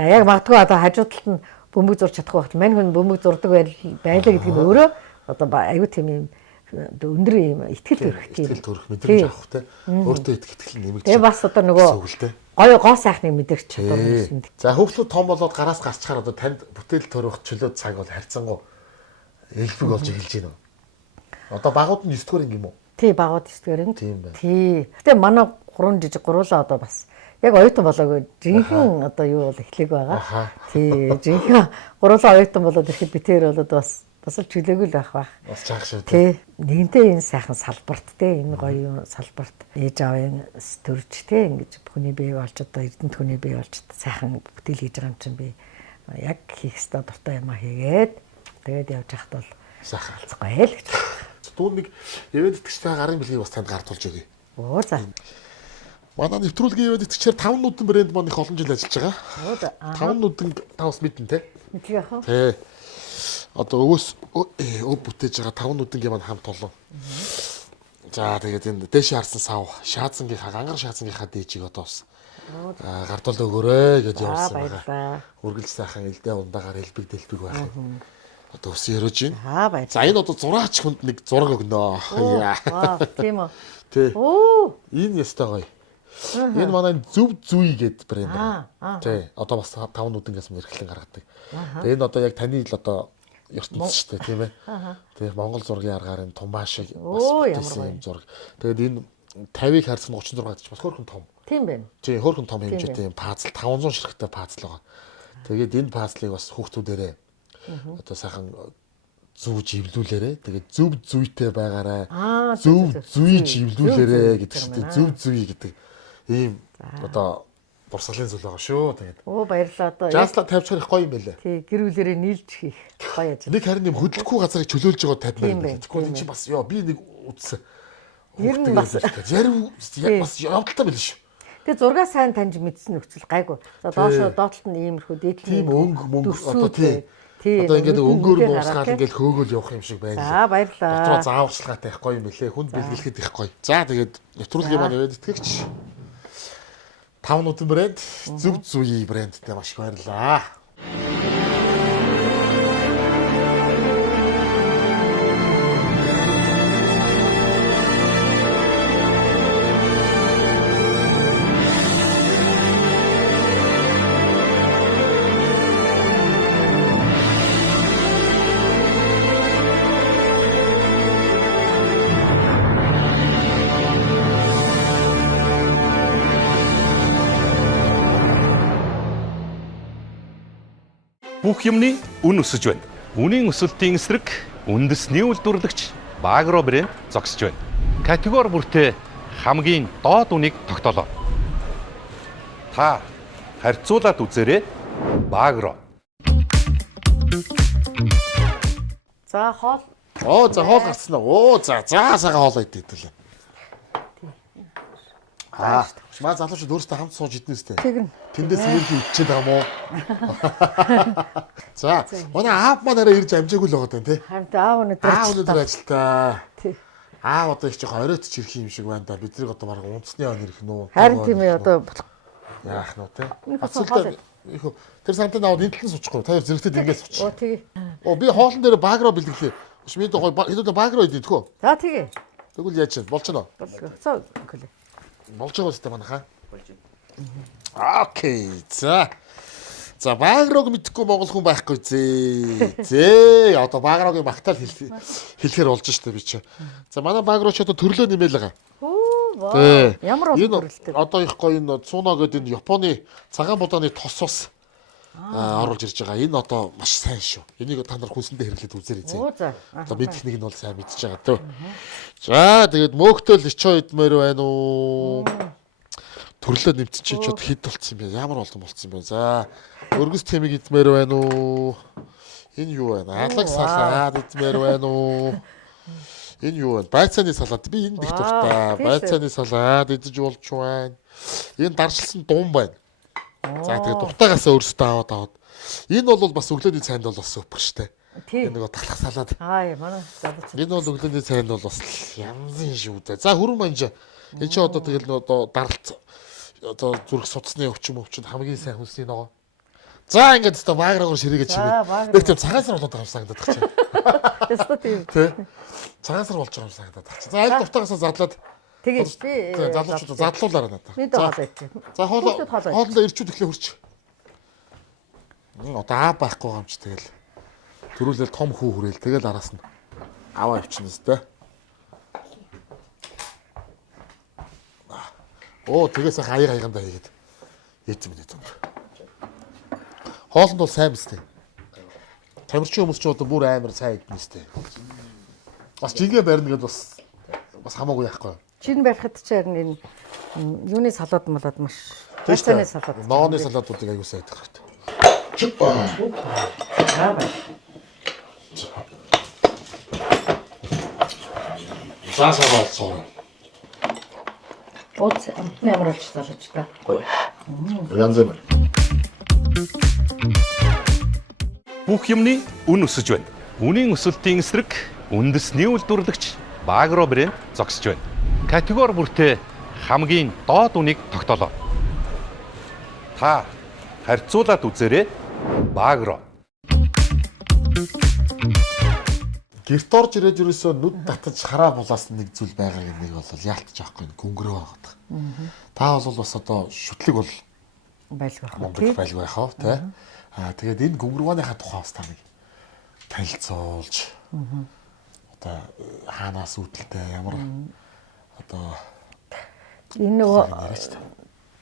Яг магадгүй одоо хажуу талд нь бөмбөг зурж чадахгүй байхад мань хүн бөмбөг зурдаг байлаа гэдэг нь өөрөө одоо аюу тийм юм өндөр юм итгэл төрөх мэдрэмж авах те. Өөртөө итгэл нэмэгдэж. Тэгээ бас одоо нөгөө гоо сайхныг мэдэрч чадвар юм. За хүүхдүүд том болоод гараас гарчхаар одоо танд бүтээл төрөх чөлөө цаг бол харьцангуй элбэг болж эхэлж байна уу? Одоо багууд нь 9 дугаар юм уу? Тий, багууд 9 дугаар нь. Тийм байна. Тий. Гэтэ манай 3 жижиг гуруулаа одоо бас яг оюутан болоогүй жинхэнэ одоо юу бол эхлэх байгаа. Тий, жинхэнэ гуруулаа оюутан болоод ирэхэд битээр болоод бас л чөлөөгүй л байх байх. Бас чаах шүү. Тий. Нэгэнтээ энэ сайхан салбарт те энэ гоё салбарт ээж аавын төрж те ингэж хүний бие болж одоо эрдэнэт хүний бие болж сайхан бүтээл хийж байгаа юм чинь би яг хийх ёстой дуртай юм а хийгээд тэгээд явж хахад бол сайхан алцгаая л гэж. Дүүн нэг ивент итгэгчтэй гарын бэлгийг бас танд гартуулж өгье. Оо за. Манай нэвтрүүлгийн ивент итгэгчээр 5 нүдэн брэнд маань их олон жил ажиллаж байгаа. Оо за. 5 нүдэн та бас мэднэ те. Мэдээ яах вэ? Тий. Одоо өвөөс өв бүтээж байгаа 5 нүдэнгийн маань хамт олон. За тэгээд энэ дээш харсан сав шаазангийнхаа ангар шаазангийнхаа дээжийг одоо бас гартуул өгөөрэй гэж явуулсан байгаа. Үргэлж сайхан элдээ ундаагаар элбэг дэлбэг байх юм. Одоо ус яриж байна. За энэ одоо зураач хүнд нэг зураг өгнө. Аа тийм үү. Тий. Оо энэ ястай гоё. Энэ манай зөв зүй гэд брэнд. Тий. Одоо бас 5 нүдэнгээс мэрхлэн гаргадаг. Тэгээ энэ одоо яг таны л одоо ертөнц шүү дээ тийм ээ. Тэгээ Монгол зургийн аргаар энэ тумаашиг бас бүтээсэн юм зураг. Тэгээд энэ 50-ыг харсан 36 гэж бас хөөрхөн том. Тийм байна. Тий, хөөрхөн том хэмжээтэй юм пазл 500 ширхтээ пазл байгаа. Тэгээд энэ пазлыг бас хүүхдүүдээрээ одоо сайхан зүүж ивлүүлээрээ. Тэгээд зөв зүйтэй байгаарай. Зөв зүйж ивлүүлээрээ гэдэг чинь зөв зүй гэдэг ийм одоо дурсгалын зүйл байгаа шүү. Тэгээд оо баярлалаа одоо. Жааслаа тавьчихар их гоё юм байлаа. Тий, гэр бүлэрээ нийлж хийх гоё ажил. Нэг харин юм хөдөлгөхгүй газарыг чөлөөлж байгаа тавьмаар юм байна. Тэгвэл энэ чинь бас ёо би нэг үзсэн. Ер нь бас зарим бас явдалтай байл шүү. Тэгээ зургаа сайн таньж мэдсэн нөхцөл гайгүй. За доошоо доотлолт нь иймэрхүү дээдлэн тийм мөнгө одоо тий. Одоо ингээд өнгөөр буусгаад ингээд хөөгөл явах юм шиг байна. За баярлалаа. Дотроо зааварчилгаатай их гоё юм билээ. Хүнд бэлгэлэхэд их гоё. За тэгээд нэвтрүүлгийн маань яваад итгэгч 5 нүдэн брэнд зөв зүй брэндтэй маш их баярлалаа. Бүх юмны үн өсөж байна. Үнийн өсөлтийн эсрэг үндэсний үйлдвэрлэгч Багро брэнд зогсож байна. Категори бүртээ хамгийн доод үнийг тогтоолоо. Та харьцуулаад үзээрэй. Багро. За хоол. Оо за хоол гарцсан уу. Оо за сайхан хоол идэх хэлээ. Маа залуучууд өөрсдөө хамт сууж идэнэ үстэй. Тэндээс нэрхий идчихэд байгаа мó. За манай аав маань арай ирж амжаагүй л байгаа тань тий. Харин аав өнөдөр ажилтаа. Тий. Аав одоо их жоохон оройтч ирэх юм шиг байна да. Бидний одоо баг унцны он ирэх нүү. Харин тийм ээ одоо яах нь тий. Ацуултаа их тэр сантаа наваад энтэлэн суучихгүй. Та хоёр зэрэгтэй ингэж сууч. Оо тий. Оо би хоолн дээр багро бэлгэлээ. Шмид гоё хэдүүд багро идэх хөө. За тий. Тэгвэл яаж чинь болж байна уу? За окей. Болж байгаа үстэй манайхаа. Болж байна. Окей. За багрог мэдхгүй монгол хүн байхгүй зээ. Одоо багрогийн багтаал хэлэхээр болж штэ би чи. За манай багроо ч одоо төрлөө нэмэл байгаа. Оо ямар олон төрлөлтэй. Одоо их гоё энэ цууно гэдэг энэ Японы цагаан будааны тос ус. оруулж ирж байгаа. Энэ одоо маш сайн шүү. Энийг та нар хүнсэндээ хэрэглээд үзээрэй зэ. Оо за. Одоо мэдэх нэг нь бол сайн мэдчихэж байгаа дөө. За тэгээд мөөхтөл ичоо идмээр байна уу? Төрлөө нэмтчих чод хэд болцсон юм бэ? Ямар олон болцсон юм бэ? За өргөс тэмийг идмээр байна уу? Энэ юу байна? Алаг салаад идмээр байна уу? Энэ юу вэ? Байцааны салаад. Би энэ их дуртай. Байцааны салаад идэж болж байна. Энэ даршилсан дум байна. За тэгээд дуртайгаасаа өөрсдөө аваад. Энэ бол бас өглөөний цайнд бол бас супер штэ. Энэ нэг талах салаад. Манай залууч. Энэ бол өглөөний цайнд бол бас янзын шүү дээ. За хүрэн манжа. Энэ чи одоо тэгэл одоо даралт одоо зүрх судасны өвчин хамгийн сайн хүнсний ногоо. За ингээд одоо баграагаар ширээгээ чимээ. Нэг тийм цагаансар болоод байгаа юм санагдаад тах чинь. Тэстэ тийм. Тэ. Цагаансар болж байгаа юм санагдаад тах чинь. За аль дуртайгаасаа задлаад тэгээд би залуучууд задлуулаарай надаа. Бид хоолой ич. За хоолндоо ирчүүд эхлээ хурч. Одоо аа байхгүй байгаа юм чи тэгэл. Төрүүлэл том хүү хүрээл тэгэл араас нь аваа явчихна зү. Оо тэгээс хаянгандаа хийгээд ээжим нэ зүг. Хоолнд бол сайн биз дээ. Тамирчин хүмүүс ч одоо бүр амар сайн идэнэ сте. Бас жигээ барьна гэдээ бас хамаагүй яахгүй. Чин барихад ч харин энэ юуны салаад малаад маш байцааны салаад. Нооны салаадуудыг аягүй сайн идэх хэрэгтэй. Чиппа. Заасаа болцоо. Оц ямар болж залж та. Янз бүр. Бүх юмны үн өсөж байна. Үнийн өсөлтийн эсрэг үндэсний үйлдвэрлэгч Багро брэнд зогсож байна. Категори бүртээ хамгийн доод үнийг тогтоолоо. Та харьцуулаад үзээрэй. Багро. Гэрт орж ирээд ерөөсөө нүд татаж хараа булаас нэг зүйл байгаа юм нэг бол яалтж авахгүй гөнгөрөө байгаа. Та бол бас одоо шүтлэг бол байлгүй байна. Монгол байлгүй яхаа тий. Тэгээд энэ гөнгөрвааныхаа тухай бас та нэг танилцуулж одоо хаанаас үүдэлтэй ямар одоо энэ нөгөө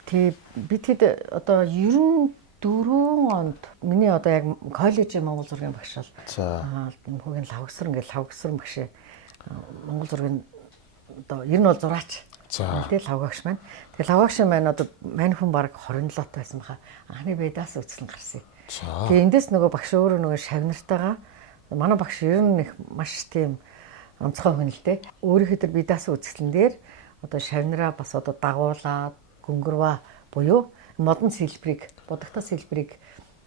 тий бид хэд одоо 94 онд миний одоо яг коллежийн Монгол зургийн багшаал хүүгийн лавгсар ингээл лавгсар багш Монгол зургийн одоо ер нь бол зураач. Тэгэл лавгагч маань. Тэгэл лавгагч маань одоо мань хүн баг 27 байсан баха. Анхны бэдаас үцлэн гарсан. Тэгээ эндээс нөгөө багш өөрөө нөгөө шавнартайгаа манай багш ер нь их маш тийм онцгой хүн л дээ. Өөрийнхөө тэр бэдаас үцлэн дээр одоо шавнараа бас одоо дагуулаад гөнгөрва буюу модон сэлбэрийг будагтаа сэлбэрийг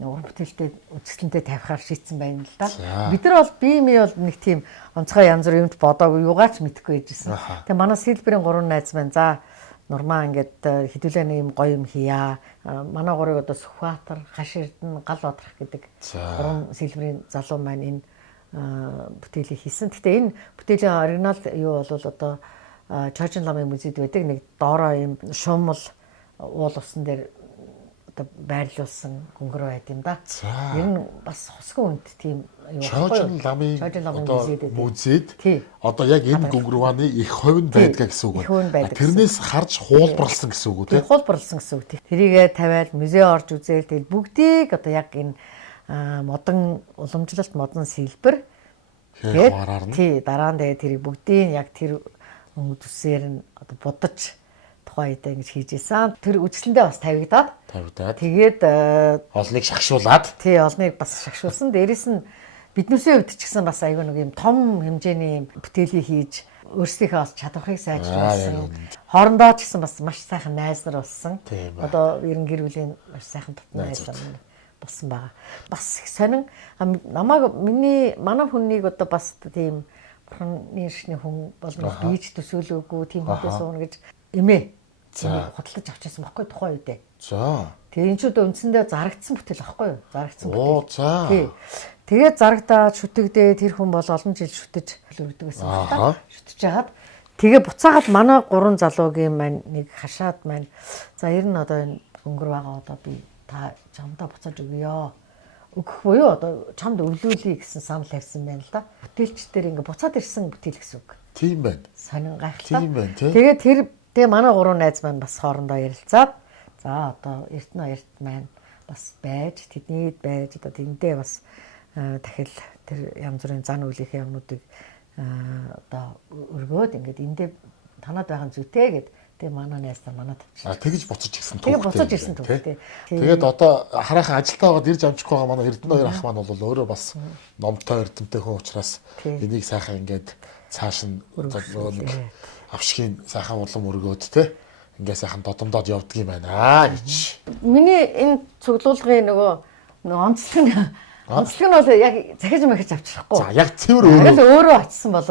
уран бүтээлтэй үцгэлэнтэй тавихаар шийдсэн байна л да. Бид нар бол биемээ бол нэг тийм онцгой янз бүр юмд бодоогүй югаач мэдэхгүй байжсэн. Тэгээ манай сэлбэрийн 3 найз маань за нурмаа ингээд хэдүүлээ нэг юм гоё юм хийя. Манай гурыг одоо Сүхбаатар, Хаширдэн, Гал Одрах гэдэг 3 сэлбэрийн залуу маань энэ бүтээлийг хийсэн. Гэхдээ энэ бүтээлийн оригинал юу бол одоо Чожин ламын музейд байдаг нэг доороо юм шумал уул усан дээр одоо байрлуулсан гөнгөрөө байт юм да. Ер нь бас хосгүй үнэт тийм юу. Чожин ламын музейд одоо яг энэ гөнгөрвааны их хувь нь байдгаа гэсэн үг байна. Тэрнээс харж хуулбарлсан гэсэн үг үү те? Хуулбарлсан гэсэн үг. Тэрийгээ тавиал музей орж үзээл тэгэл бүгдийг одоо яг энэ модон уламжлалт модон сэлбэр тэгээд дараа нь тэгээд тэрийг бүгдийг яг тэр өнгөдсээр нь одоо будаж тухайдаа ингэж хийж исэн. Тэр үжлэндээ бас тавигдаад. Тэгээд олныг шагшуулад. Тий, олныг бас шагшуулсан. Дээрээс нь биднээсээ хувьд ч гэсэн бас аягүй нэг юм том хэмжээний юм бүтээлийг хийж өөрсдийнхөө бас чадварыг сайжруулсан. Хоорондоо ч гэсэн бас маш сайхан найз нар болсон. Одоо ерөн гэр бүлийн маш сайхан татна найз нар болсон байгаа. Бас их сонин намайг манай хүннийг одоо бас тийм бурхны иршний хүн болно бийж төсөөлөөгүй тийм хөдөө суuna гэж эмээ хөдөлж авчихсан байхгүй тухайн үедээ. За. Тэгээ энэ ч одоо үндсэндээ зарагдсан бүтээл байхгүй юу? Зарагдсан бүтээл. Тий. Тэгээд зарагдаад шүтэгдээ тэр хүн бол олон жил шүтэж хөлөрдөг байсан байна та. Шүтэж хагаад тэгээ буцаагаад манай 3 залуугийн маань нэг хашаад маань за ер нь одоо энэ өнгөр байгаа одоо би та чамдаа буцааж өгье. Өгөх буюу одоо чамд өвлүүлье гэсэн санал тавьсан байна л да. Бүтээлчдэр ингээ буцаад ирсэн бүтээл гэсэн үг. Тийм байна. Сонин гайхалтай. Тийм байна тий. Тэгээд тэгээ манай 3 найз маань бас хоорондоо ярилцаад за одоо Эрдэнэ хоёрт маань бас байж тэдний байж одоо тэндээ бас дахил тэр янз бүрийн зан үйлийнхээ юмнуудыг одоо өргөөд ингээд эндээ танад байгаа зүйтэй гэд тэгээ манай найстаа манад тэгж буцаж ирсэн тэгээ буцаж ирсэн түүхтэй. Тэгээд одоо хараахан ажилтаа аваад ирж амжихгүй байгаа манай Эрдэнэ хоёр ах маань бол өөрөө бас номтой эрдэмтэй хүн учраас энийг сайхан ингээд цааш нь нэг авшигын сайхан улам өргөөд те ингээд сайхан додомдоод явдаг юм байна гэж. Миний энэ цуглуулгын нөгөө онцлог нь бол яг захиж махиж авчихгүй. За яг цэвэр өөрөө очсон бол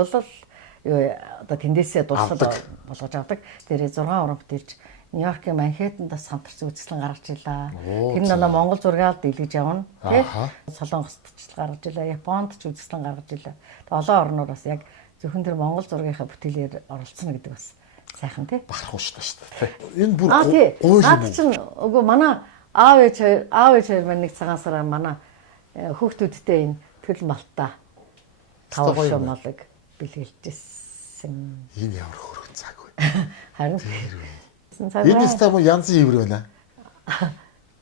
юу одоо тэндээсээ дурсал болгож авдаг. Тэрээ 6 оронт ирж Нью-Йоркийн Манхэттендас хамтарч үзэсгэлэн гаргаж илаа. Тэр нь одоо Монгол зургаал дэлгэж явна. Тэ? Солонгост ч гаргаж илаа, Японд ч үзэсгэлэн гаргаж илаа. Тэгээ олон орноор бас яг зөвхөн тэр Монгол зургийнхаа бүтээлээр оролцсон гэдэг бас сайхан тий. Бахархуу шүү дээ. Энэ бүр наад чинь үгүй манай аав ээж хоёр маань нэг цагаан сараа манай хүүхдүүдтэй энэ төлөв малтаа тавх шомолог бэлгэлжсэн. Энэ ямар хөргөн цаг вэ? Харин энэ стам янзын ивэр байна.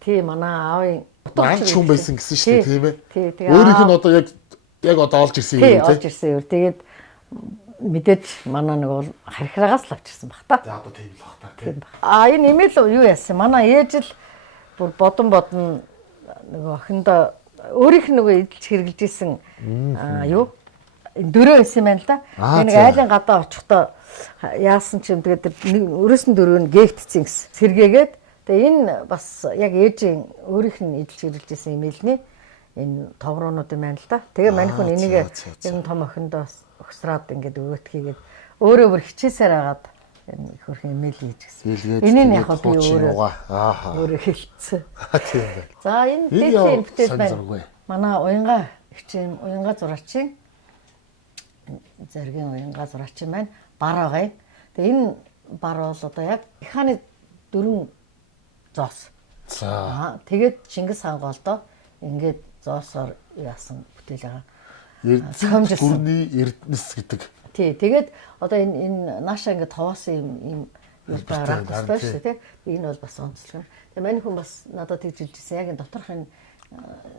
Тий манай аавын утгач хүн байсан гэсэн шүү дээ тийм ээ. Тий. Өөрийнх нь одоо яг одоо олж ирсэн юм тий. Олж ирсэн юм. Тэгээд мэдээж манай нэг бол харьхрагаас л авчирсан баг та. За одоо тийм л баг та. Энэ имэйл юу яасан? Манай ээж л бүр бодон нөгөө охиндоо өөрийнх нь нөгөө эдэлж хэрглэж исэн юу дөрөв байсан юм байна л да. Нэг айлын гадаа очихдоо яасан ч юм тэгээд өрөөс нь дөрөв нь гээгдсэн гэсэн. Сэргээгээд тэгээ энэ бас яг ээжийн өөрийнх нь эдэлж хэрглэж исэн имэйлний энэ товроонууд юм байна л да. Тэгээ манайх нь энийг энэ том охиндоо өгсраад ингээд өгөөтгийгээд өөрөө бүр хичээсээр агаад энэ их хөрх имэйл хийж гисэн. Энийг яг би өөрөө хэлсэн. Тийм байна. За энэ дээдлийн бүтээл байна. Манай уянга хичээн уянга зураачийн зэргийн уянга зураачийн байна. Бар байгаа юм. Тэгээ энэ бар бол одоо яг ихааны 4 зоос. За. Тэгээд Чингис хаан голдоо ингээд зоосоор яасан бүтээл байгаа. Эрдэнэ гүрний эрдэнэс гэдэг. Тий, тэгээд одоо энэ наашаа ингээд товоосон юм байгаад байна шүү дээ, тий. Энэ бол бас онцлог. Тэгээ мань хүн бас надад тэгж хэлжсэн. Яг энэ доторхын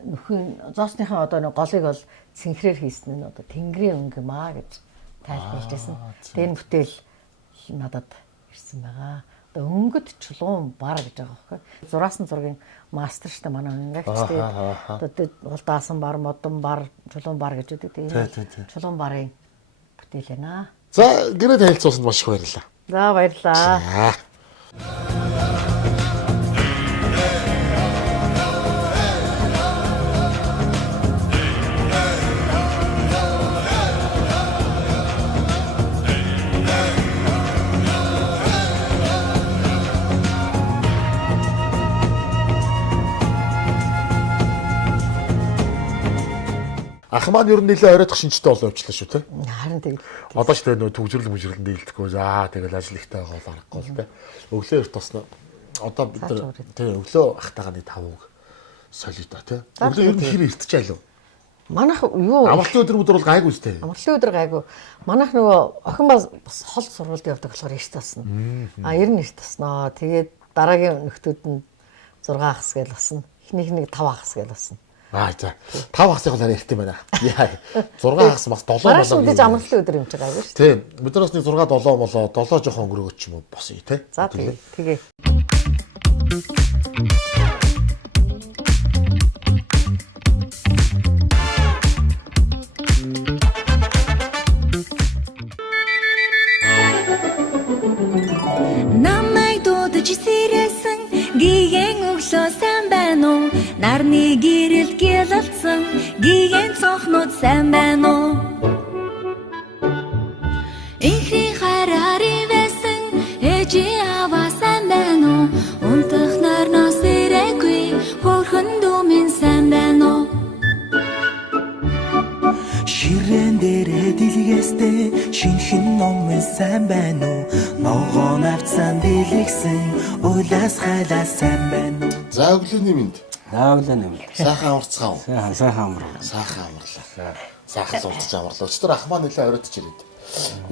нөхөн зоосныхаа одоо нэг голыг бол цэнхрээр хийсэн нь одоо тэнгэрийн өнгө маа гэж тайлбарлаж байсан. Тэгээ энэ бүтээл надад ирсэн байгаа. Одоо өнгөд чулуун бар гэж байгаа байхгүй. Зураасан зургийн мастер штэ манай өнгөгч тэгээд одоо улдаасан бар, модон бар, чулуун бар гэж үүдэг. Тэгээ чулуун барын бүтээл байна. За гэрээ танилцуулсанд маш их баярлалаа. За баярлалаа. Ах маань ер нь нэлээд оройтох шинжтэй болоо явчлаа шүү те. Харин тэгээд одоо ч тэгээ нөө төгжрөл мүжрэл дийлдэхгүй. За тэгэл ажил ихтэй байгаа бол аргагүй л те. Өглөө эрт тосно. Одоо бид нар тэгээ өглөө ахтайгаа нэг 5 үг солио та те. Өглөө ер нь хэр эртэж айлуу. Манайх юу амралтын өдөр бол гайгүй сте. Амралтын өдөр гайгүй. Манайх нөгөө охин бас хол сургуульд явдаг болохоор эрт тасна. Ер нь эрт таснаа. Тэгээд дараагийн нөхдүүд нь 6 хагас гээл басна. Эхнийх нэг 5 хагас гээл басна. За 5 хагасыг бол эрт юм байна. Яа 6 хагас бас 7 болоо. Шүдэж амралтын өдөр юм чи гайгүй шүү. Тийм. Биднээс нэг 6 7 болоо 7 жоохон өнгөрөөгч юм уу босъё те. За тэгээ. Нарны гэрэл гялалцсан гиген цонхнууд сайн байна уу? Ихний хараари байсан ээжи аваа сайн байна уу? Унтах нарнаас ирээгүй хөрхөн дүмэн сайн байна уу? Ширэн дээрээ дэлгээстэй шинхэн номын сайн байна уу? Ногоон авцсан дэлгсэн улаас хайлаа сайн байна уу? За өглөөний минь. Наавлаа нэм. Сайхан амарцгаа. Сайхан амарлаа. Сайхан амарлаа. Сайхан суултаж амарлаа. Өчтөр ах маань нэлээ оройтж ирээд.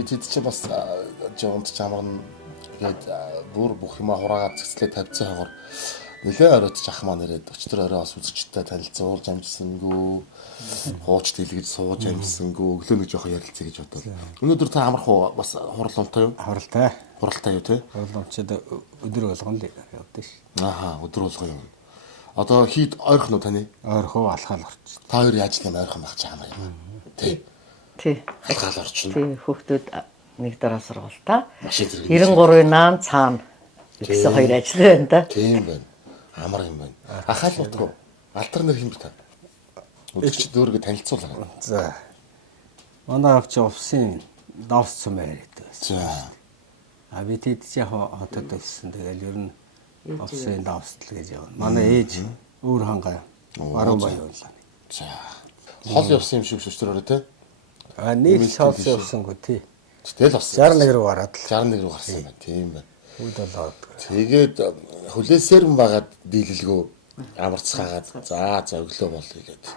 Бид хэд чи бас жоонт ч амарна. Тэгээд бүр бүх юма хураагаад цэцлээ тавьцсан хагар нэлээ оройтч ах маань ирээд өчтөр орой бас үзэгчтэй танилцуулж амжсангүй. Хууч дэлгэж сууж амжсангүй. Өглөө нэг жоохон ярилцъя гэж бодов. Өнөөдөр та амарх бас хурлантай юу? Хуралтай. Хуралтай юу те? Хураламжид өдөр болгоно л явдаг ш. Ааха, өдөр болгоо юм. Одоо хийд ойрхон уу таны? Ойрхоо алхаал орч. Та хоёр яаж нэм ойрхон байх ч юм аа. Тий. Тий. Алхаал орчихно. Тий, хүүхдүүд нэг дараа сургуультаа. Машин зэрэг. 93-ийн наан цаана гэсэн хоёр ажил байна да. Тийм байна. Амар юм байна. Ахаал утгагүй. Алтар нэр хин бэ та? Үзэгчд өөрийгөө танилцуулаа. За. Манай авч офсын давс цумаар гэдэг. За. А би тэд чи хотод өссөн. Тэгэл ер нь офсын давстал гэж явна. Манай ээж өөр хангаа баруун баяуулаа. За. Хол явсан юм шиг өчтөр те? А нэг шалс явсангүй тий. Тэгэл бас 61 рүү гараад л 61 рүү гарсан байна. Тийм байна. үүд болоод. Тэгээд хүлээсээр байгаад дийлэлгөө амарцгаагаад за өглөө болъё гэдэг.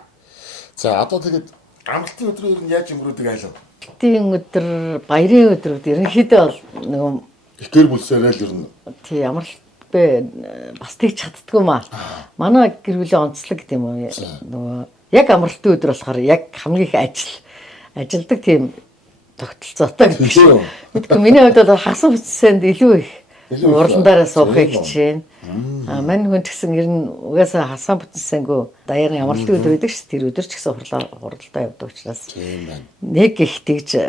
За одоо тэгээд амралтын өдрөө ер нь яаж өнгөрөөдөг айлаа? Гэтийн өдөр, баярын өдрүүд ерөнхийдөө бол нөгөө Ихэр бүлсээрээ л ер нь тий амралт бэ бас тэгж чаддгүй маа. Манай гэр бүлийн онцлог гэдэг юм уу? Нөгөө яг амралтын өдөр болохоор яг хамгийн их ажилдаг тийм тогтолцоотой гэдэг шүү. Мэдгүй миний хувьд бол хасан хүчсэнд илүү их уралдан дараа суухыг хичээнэ. Мань хүн ч гэсэн ер нь угаасаа хасан бүтэнсэнгөө даяарын амралтын өдөр байдаг ш. Тэр өдөр ч гэсэн хуралдаа явдаг учраас нэг их тэгж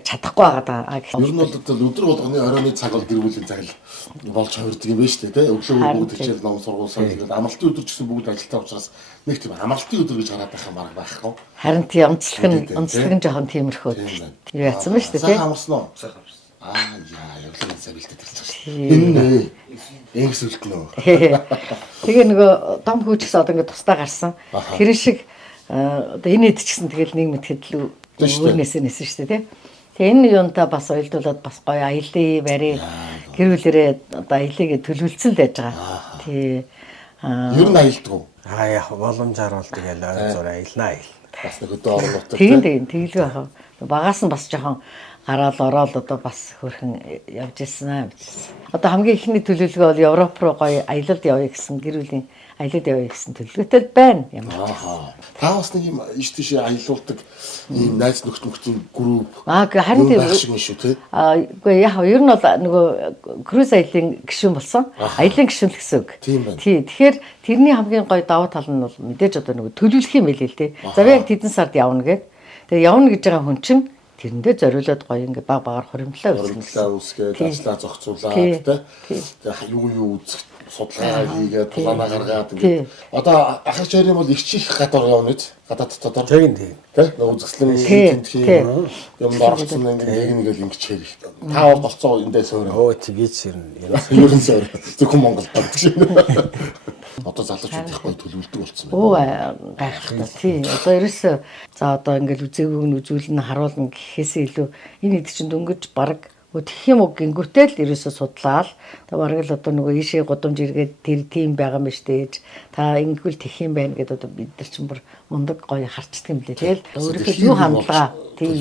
чадахгүй байгаа даа. ер нь бол өдөр болгоны оройны цаг бол гэр бүлийн цаг л болж хувирдаг юм байна шүү дээ. Өглөө бүгд хичээл ном сургуулсаа тэгээд амралтын өдөр ч гэсэн бүгд ажилтаа учраас нэг тийм амралтын өдөр гэж хараад байх юм арга байхгүй. Харин тийм онцлог нь жоохон тиймэрхүү. Юу яцсан ба шүү дээ. Сайн амарсан уу? Яа, явлын сабилтад ирчихсэн шүү. Энгс үлдэнэ. Тэгээ нөгөө дом хөөч гэсэн одоо ингээд тусдаа гарсан. Тэр шиг одоо энэ хэд ч гэсэн тэгэл нэг мэд хэдлүү өөрнөөсөө нэсэн шүү дээ. Тэгээ энэ юунтаа бас ойлдуулаад бас гоё аялын барь гэр бүлэрээ одоо аялыгээ төлөвлөсөн л байж байгаа. Тий. Ер нь аялдаг уу? Яг боломжоор бол тэгэл ойр зур аялнаа. Бас нэг өдөө оролцдог. Тийм тэгэлгүй байхаа. Багаас нь бас жоохон гараал ороод одоо бас хөрхэн явж ирсэн аа. Одоо хамгийн ихний төлөвлөгөө бол Европ руу гоё аялалд явъя гэсэн гэр бүлийн аялалд явъя гэсэн төлөвлөгөөтэй байна. Ямар ч юм. Та бас нэг юм иш тийш аялуулдаг ийм найз нөхдөмтийн групп. Харин тийм байх шиг юм шүү те. Үгүй яг ер нь бол нөгөө круиз аялын гишүүн болсон. Аялын гишүүн л гэсэн үг. Тийм байна. Тий. Тэгэхээр тэрний хамгийн гоё давуу тал нь бол мэдээж одоо нөгөө төлөвлөх юм байл л те. За би яг тэдэн сард явна гэд. Тэгээ явна гэж байгаа хүн чинь тэрэндээ зориулаад гоё ингээ баг багаар хуримтлаа үсгээд ажлаа зохицуулаад те. Тэгээ юу үзэх судалгаа хийгээд плана гаргаад ингээ. Одоо ахаж хоёрын бол ирчих гадар явна гэж гадаад дотор. Тийм. Тэ нэг үзэсгэлэн тийм юм оролцсон нэг л ингэчээр. Та бол болцоо эндээ сөөрөө. Оо би ч ер нь сөөр. Зөвхөн Монголд гэж. Одоо залуучууд их гоё төлөвлөдөг болсон байна. Оо гайхалтай. Тий. Одоо ерөөсөө за одоо ингээл үзээгүйг нь үзүүлнэ харуулна гэхээсээ илүү энэ хэд чинь дөнгөж баг тэгэх юм уу гингүүтэй л ерөөсөө судлаад та бараг л одоо нөгөө ийшээ гудамж иргээд тэр тийм байгаа юм ба штэ. Та ингэвэл тэх юм байна гэдээ одоо бид нар чинь бүр мундаг гоё харцдаг юм лээ. Тэгэл өөрөөхөө юу хандлага тийм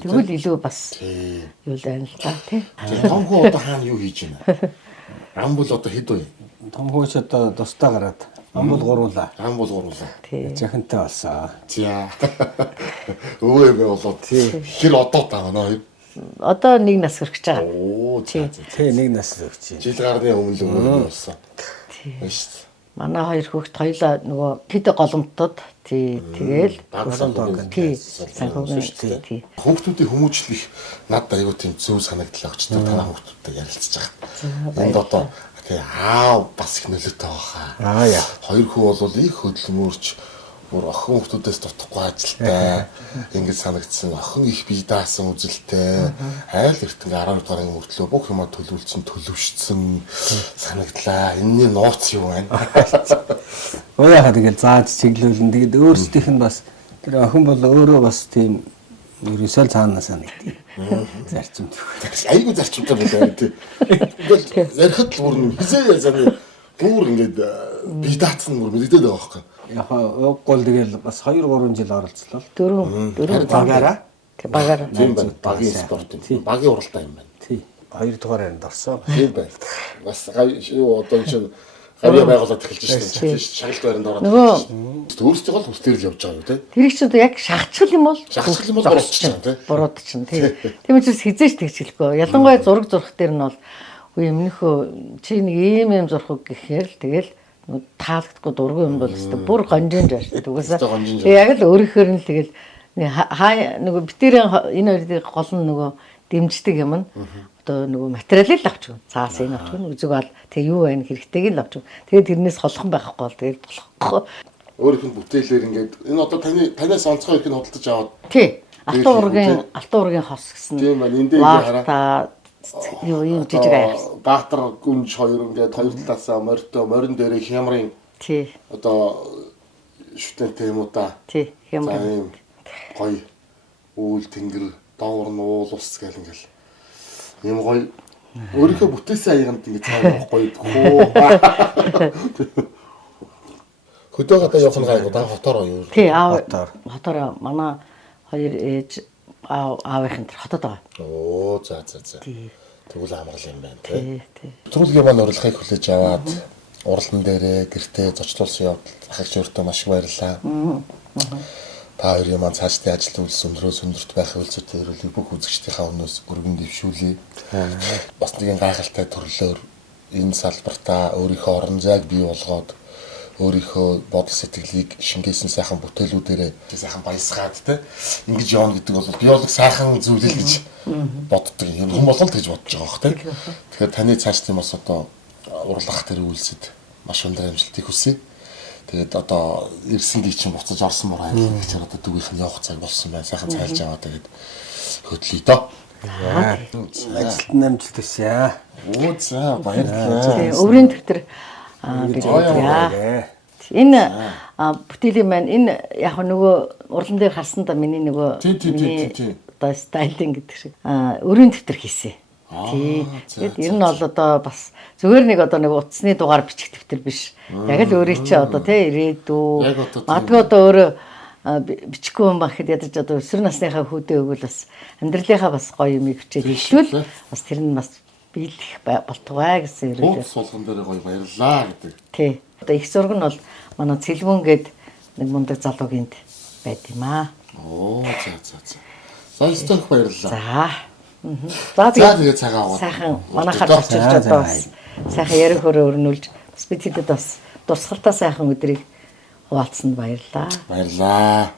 тэгвэл илүү бас юу л байна л та тий. Том хөө одоо хаана юу хийж байна? Ам бол одоо хэд вэ? Том хөөч одоо тусдаа гараад ам бол гуруулаа. Жахантай болсон. За. Өвөө болоо тий. Тэр одоо таана. Одоо нэг нас хүрч байгаа. Оо тий. Нэг нас хүрч. Жил гарны өмнө л болсон. Тий. Манай хоёр хүүхэд хоёлаа нөгөө хэд голомтод тий тэгэл тий санхүүгийн тий хүүхдүүдийн хүмүүжлэх надад аюу тийм зөв санагдлаа очтой танаа хүүхдүүдтэй ярилцж байгаа. Энд одоо тий бас их нөлөөтэй байгаа. Яа. Хоёр хүү бол их хөдөлмөрч бүр охин хүмүүсээс дутхгүй ажилтай ингэж санагдсан охин их бие даасан үзэлтэй айл эртэн 12 гаруй мөртлөө бүх юма төлөвлөсөн төлөвшсөн санагдлаа. Энэний нууц юу байна? Яагаад тэгэл зааж чиглүүлэн тэгээд өөрсдийнх нь бас тэр охин бол өөрөө бас тийм ерөөсөө цаанаас санагдтыг. Зарчим. Айгуу зарчимтай байлаа тий. Ингээл ярихад л бүр хизээ зам бүр ингээд бие даасан бүр мэдээд байгаа байхгүй. Яг гол тэгэл бас 2-3 жил оролцлоо. 4 багаараа. Тэг багаараа. Тийм байна. Багийн спорт юм. Багийн уралдаан юм байна. Тий. 2 дугаар харанд орсон. Тийм байна. Бас юу одоо чинь Гавья байгуулаад эхэлж шүү дээ. Шагналт байранд ороод. Нөгөө өөрсдөө л хүсдээр л явж байгаа юу те. тэр их ч одоо яг шахчихл юм бол буруудчихсан тий. Буруудчихсан тий. Тийм учраас хизээч тэгж хэлэхгүй. Ялангуяа зураг зурх дээр нь бол үе өмнөхөө чи нэг ийм зурх үг гэхээр л тэгэл таалагдахгүй дургүй юм бол өстө бүр гонжинж байна шүү дээ. Угаасаа яг л өөрөөхөр нь тэгэл нөгөө битэрийн энэ хоёрын гол нь нөгөө дэмждэг юм нь одоо нөгөө материалыг л авч гэн. Цаас энэ авч гэн. Үзэг бол тэгээ юу байна хэрэгтэйг л авч гэн. Тэгээд тэрнээс холхон байхгүй бол тэгээд болохгүй. Өөрийнх нь бүтээлээр ингээд энэ одоо танаас онцгой их нь худалдаж аваад. Тий. Алтан ургийн хос гэсэн. Тийм байна. Энд дээр хараа. Юу жижиг аяс. Баатар гүнж хоёр ингээд хоёр талаасаа морин дээрээ хямрын. Тий. Одоо шүтэнтэй юм уу та. Тий. Хямрын. Гоё үүл тэнгэр доовор нь уул ус гэл ингээл. Ийм гоё өөрийнхөө бүтээсэн аяганд ингээд цаавах гоё хөө. Хөдөө гадаа явах нь гайгүй да хотоор юу. Тий, хотоор манай хоёр ээж аавынх нь хотод байгаа. Оо за. Тэгвэл амрал юм байна тий. Төрөлгийн маань урилгыг хүлээж аваад уралдан дээрээ гэртээ зочлуулсан явдал ахагч өөртөө маш их баярлалаа. Та хоёрын маань цаашдын ажил үйлс өндөрт байх үйлсүүдтэй өрөөлөг бүх үзэгчдийнхаа өмнөөс өргөн дэвшүүлье. Бас нэгэн гайхалтай төрлөөр энэ салбартаа өөрийнхөө орон зайг бий болгоод өөрийнхөө бодол сэтгэлийг шингээсэн сайхан бүтээлүүдээрээ сайхан баясгаад те ингэж явна гэдэг бол биолог сайхан зүйл л гэж боддог юм. Хүн болгол гэж бодож байгаа бох те. Тэгэхээр таны цаашдын бас одоо урлах тэр үйлсэд маш өндөр амжилтыг хүсье. Тэгээд одоо ирсэн දී чинь буцаж орсон мөр хайрлах гэж одоо дүгийнх нь явах цаг болсон байна. Сайхан цайлж аваад тэгээд хөдлөе доо. Ажилт амжилт хүсье. Оо за баярлалаа. Өврийн дэвтэр энэ бүтээлийн маань энэ яг нөгөө урлан дээр харсан да миний нөгөө одоо стайлинг гэдэг шиг өрийн дэвтэр хийсэн. Тий. Тэгэд ер нь бол одоо бас зүгээр нэг одоо нэг утасны дугаар бичих дэвтэр биш. Яг л өөрөө чи одоо тий ирээдүү. Магадгүй одоо өөрөө бичихгүй юм бахад ядаж одоо өсвөр насныхаа хүүдээ өгвөл бас амьдралынхаа бас гоё юм хичээл хэлвэл бас тэр нь бас биелэх болтугай гэсэн юм. Суулган дээр гоё баярлаа гэдэг. Тий. Одоо их зураг нь бол манай Цэлбүн гээд нэг мундаг залуугинд байд юм аа. Оо за. Сонсдог баярлалаа. За тэгээд цагаа аваад. Сайхан манайхаар очиж одоо бас сайхан ярих хөрөө өрнүүлж бас бид хэдэд бас дурсгалтаа сайхан өдрийг хуваалцсанд баярлалаа. Баярлалаа.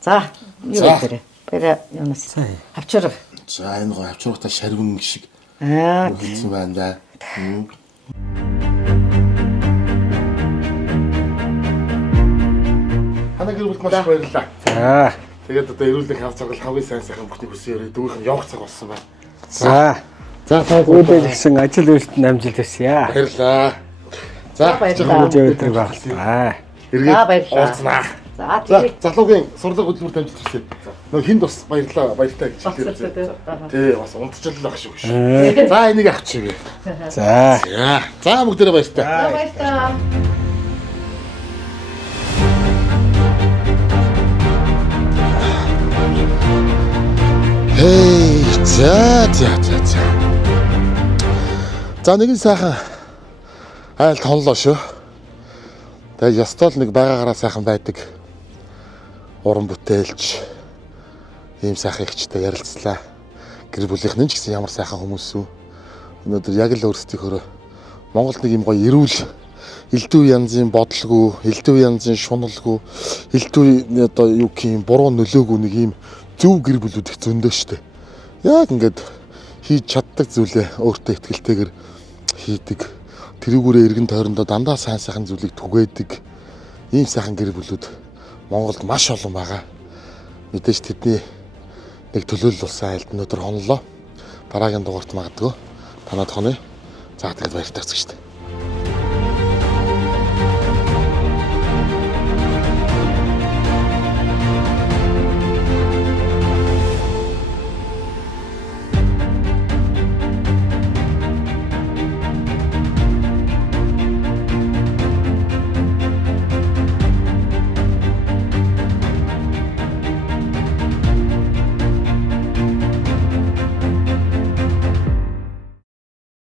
За юу вэ? Бэрэ юунаас авчрах. За энэ гоё авчрахтай шарвин шиг. Хэлсэн байна да. Ханаа гэр бүлд маш баярлалаа. За. Тэгээд одоо эрүүлэх хав цагал хамгийн сайхан бүхнийг хүсье. Дүүх нь явах цаг болсон байна. За үүдэл гисэн ажил үйлдэлд амжилт хүсье. Баярлалаа. За баярлалаа. Өдөр багтаа. Эргээд уулзнаа. За тийм. Залуугийн сурлаг хөтөлбөрт амжилт хүсье. Нөгөө хинд бас баярлалаа баяртай гэж хэлээ. Тий бас унтчихлаа ах шүү. За энийг авчихъя. За. За бүгдээрээ баяртай. Баярлалаа. Хей, за. За нэг нь сайхан айл тонлоо шүү. Тэгээд ёстол нэг байгаагаараа сайхан байдаг. Уран бүтээлч ийм сайхан ихчтэй ярилцлаа. Гэр бүлийнхэн ч гэсэн ямар сайхан хүмүүс үү. Өнөөдөр яг л өөрсдийнхөө Монголд нэг юм гоё эрүүл элдв янзын бодлого, элдв янзын шуналгүй, элдв одоо юу гэх юм буруу нөлөөгүй нэг ийм зөв гэр бүлүүд их зөндөө штэ. Яг ингээд хийж чаддаг зүйлээ өөртөө ихтгэлтэйгээр хийдэг. Тэрүүгээрээ эргэн тойрондоо дандаа сайн зүйлийг түгээдэг. Ийм сайхан гэр бүлүүд Монголд маш олон байгаа. Мэдээж тэдний нэг төлөөлөл болсон айлд өнөөдөр хонлоо. Дараагийн дугаарт магадгүй танад хоно. За тэгээд баяртай эцэгчтэй.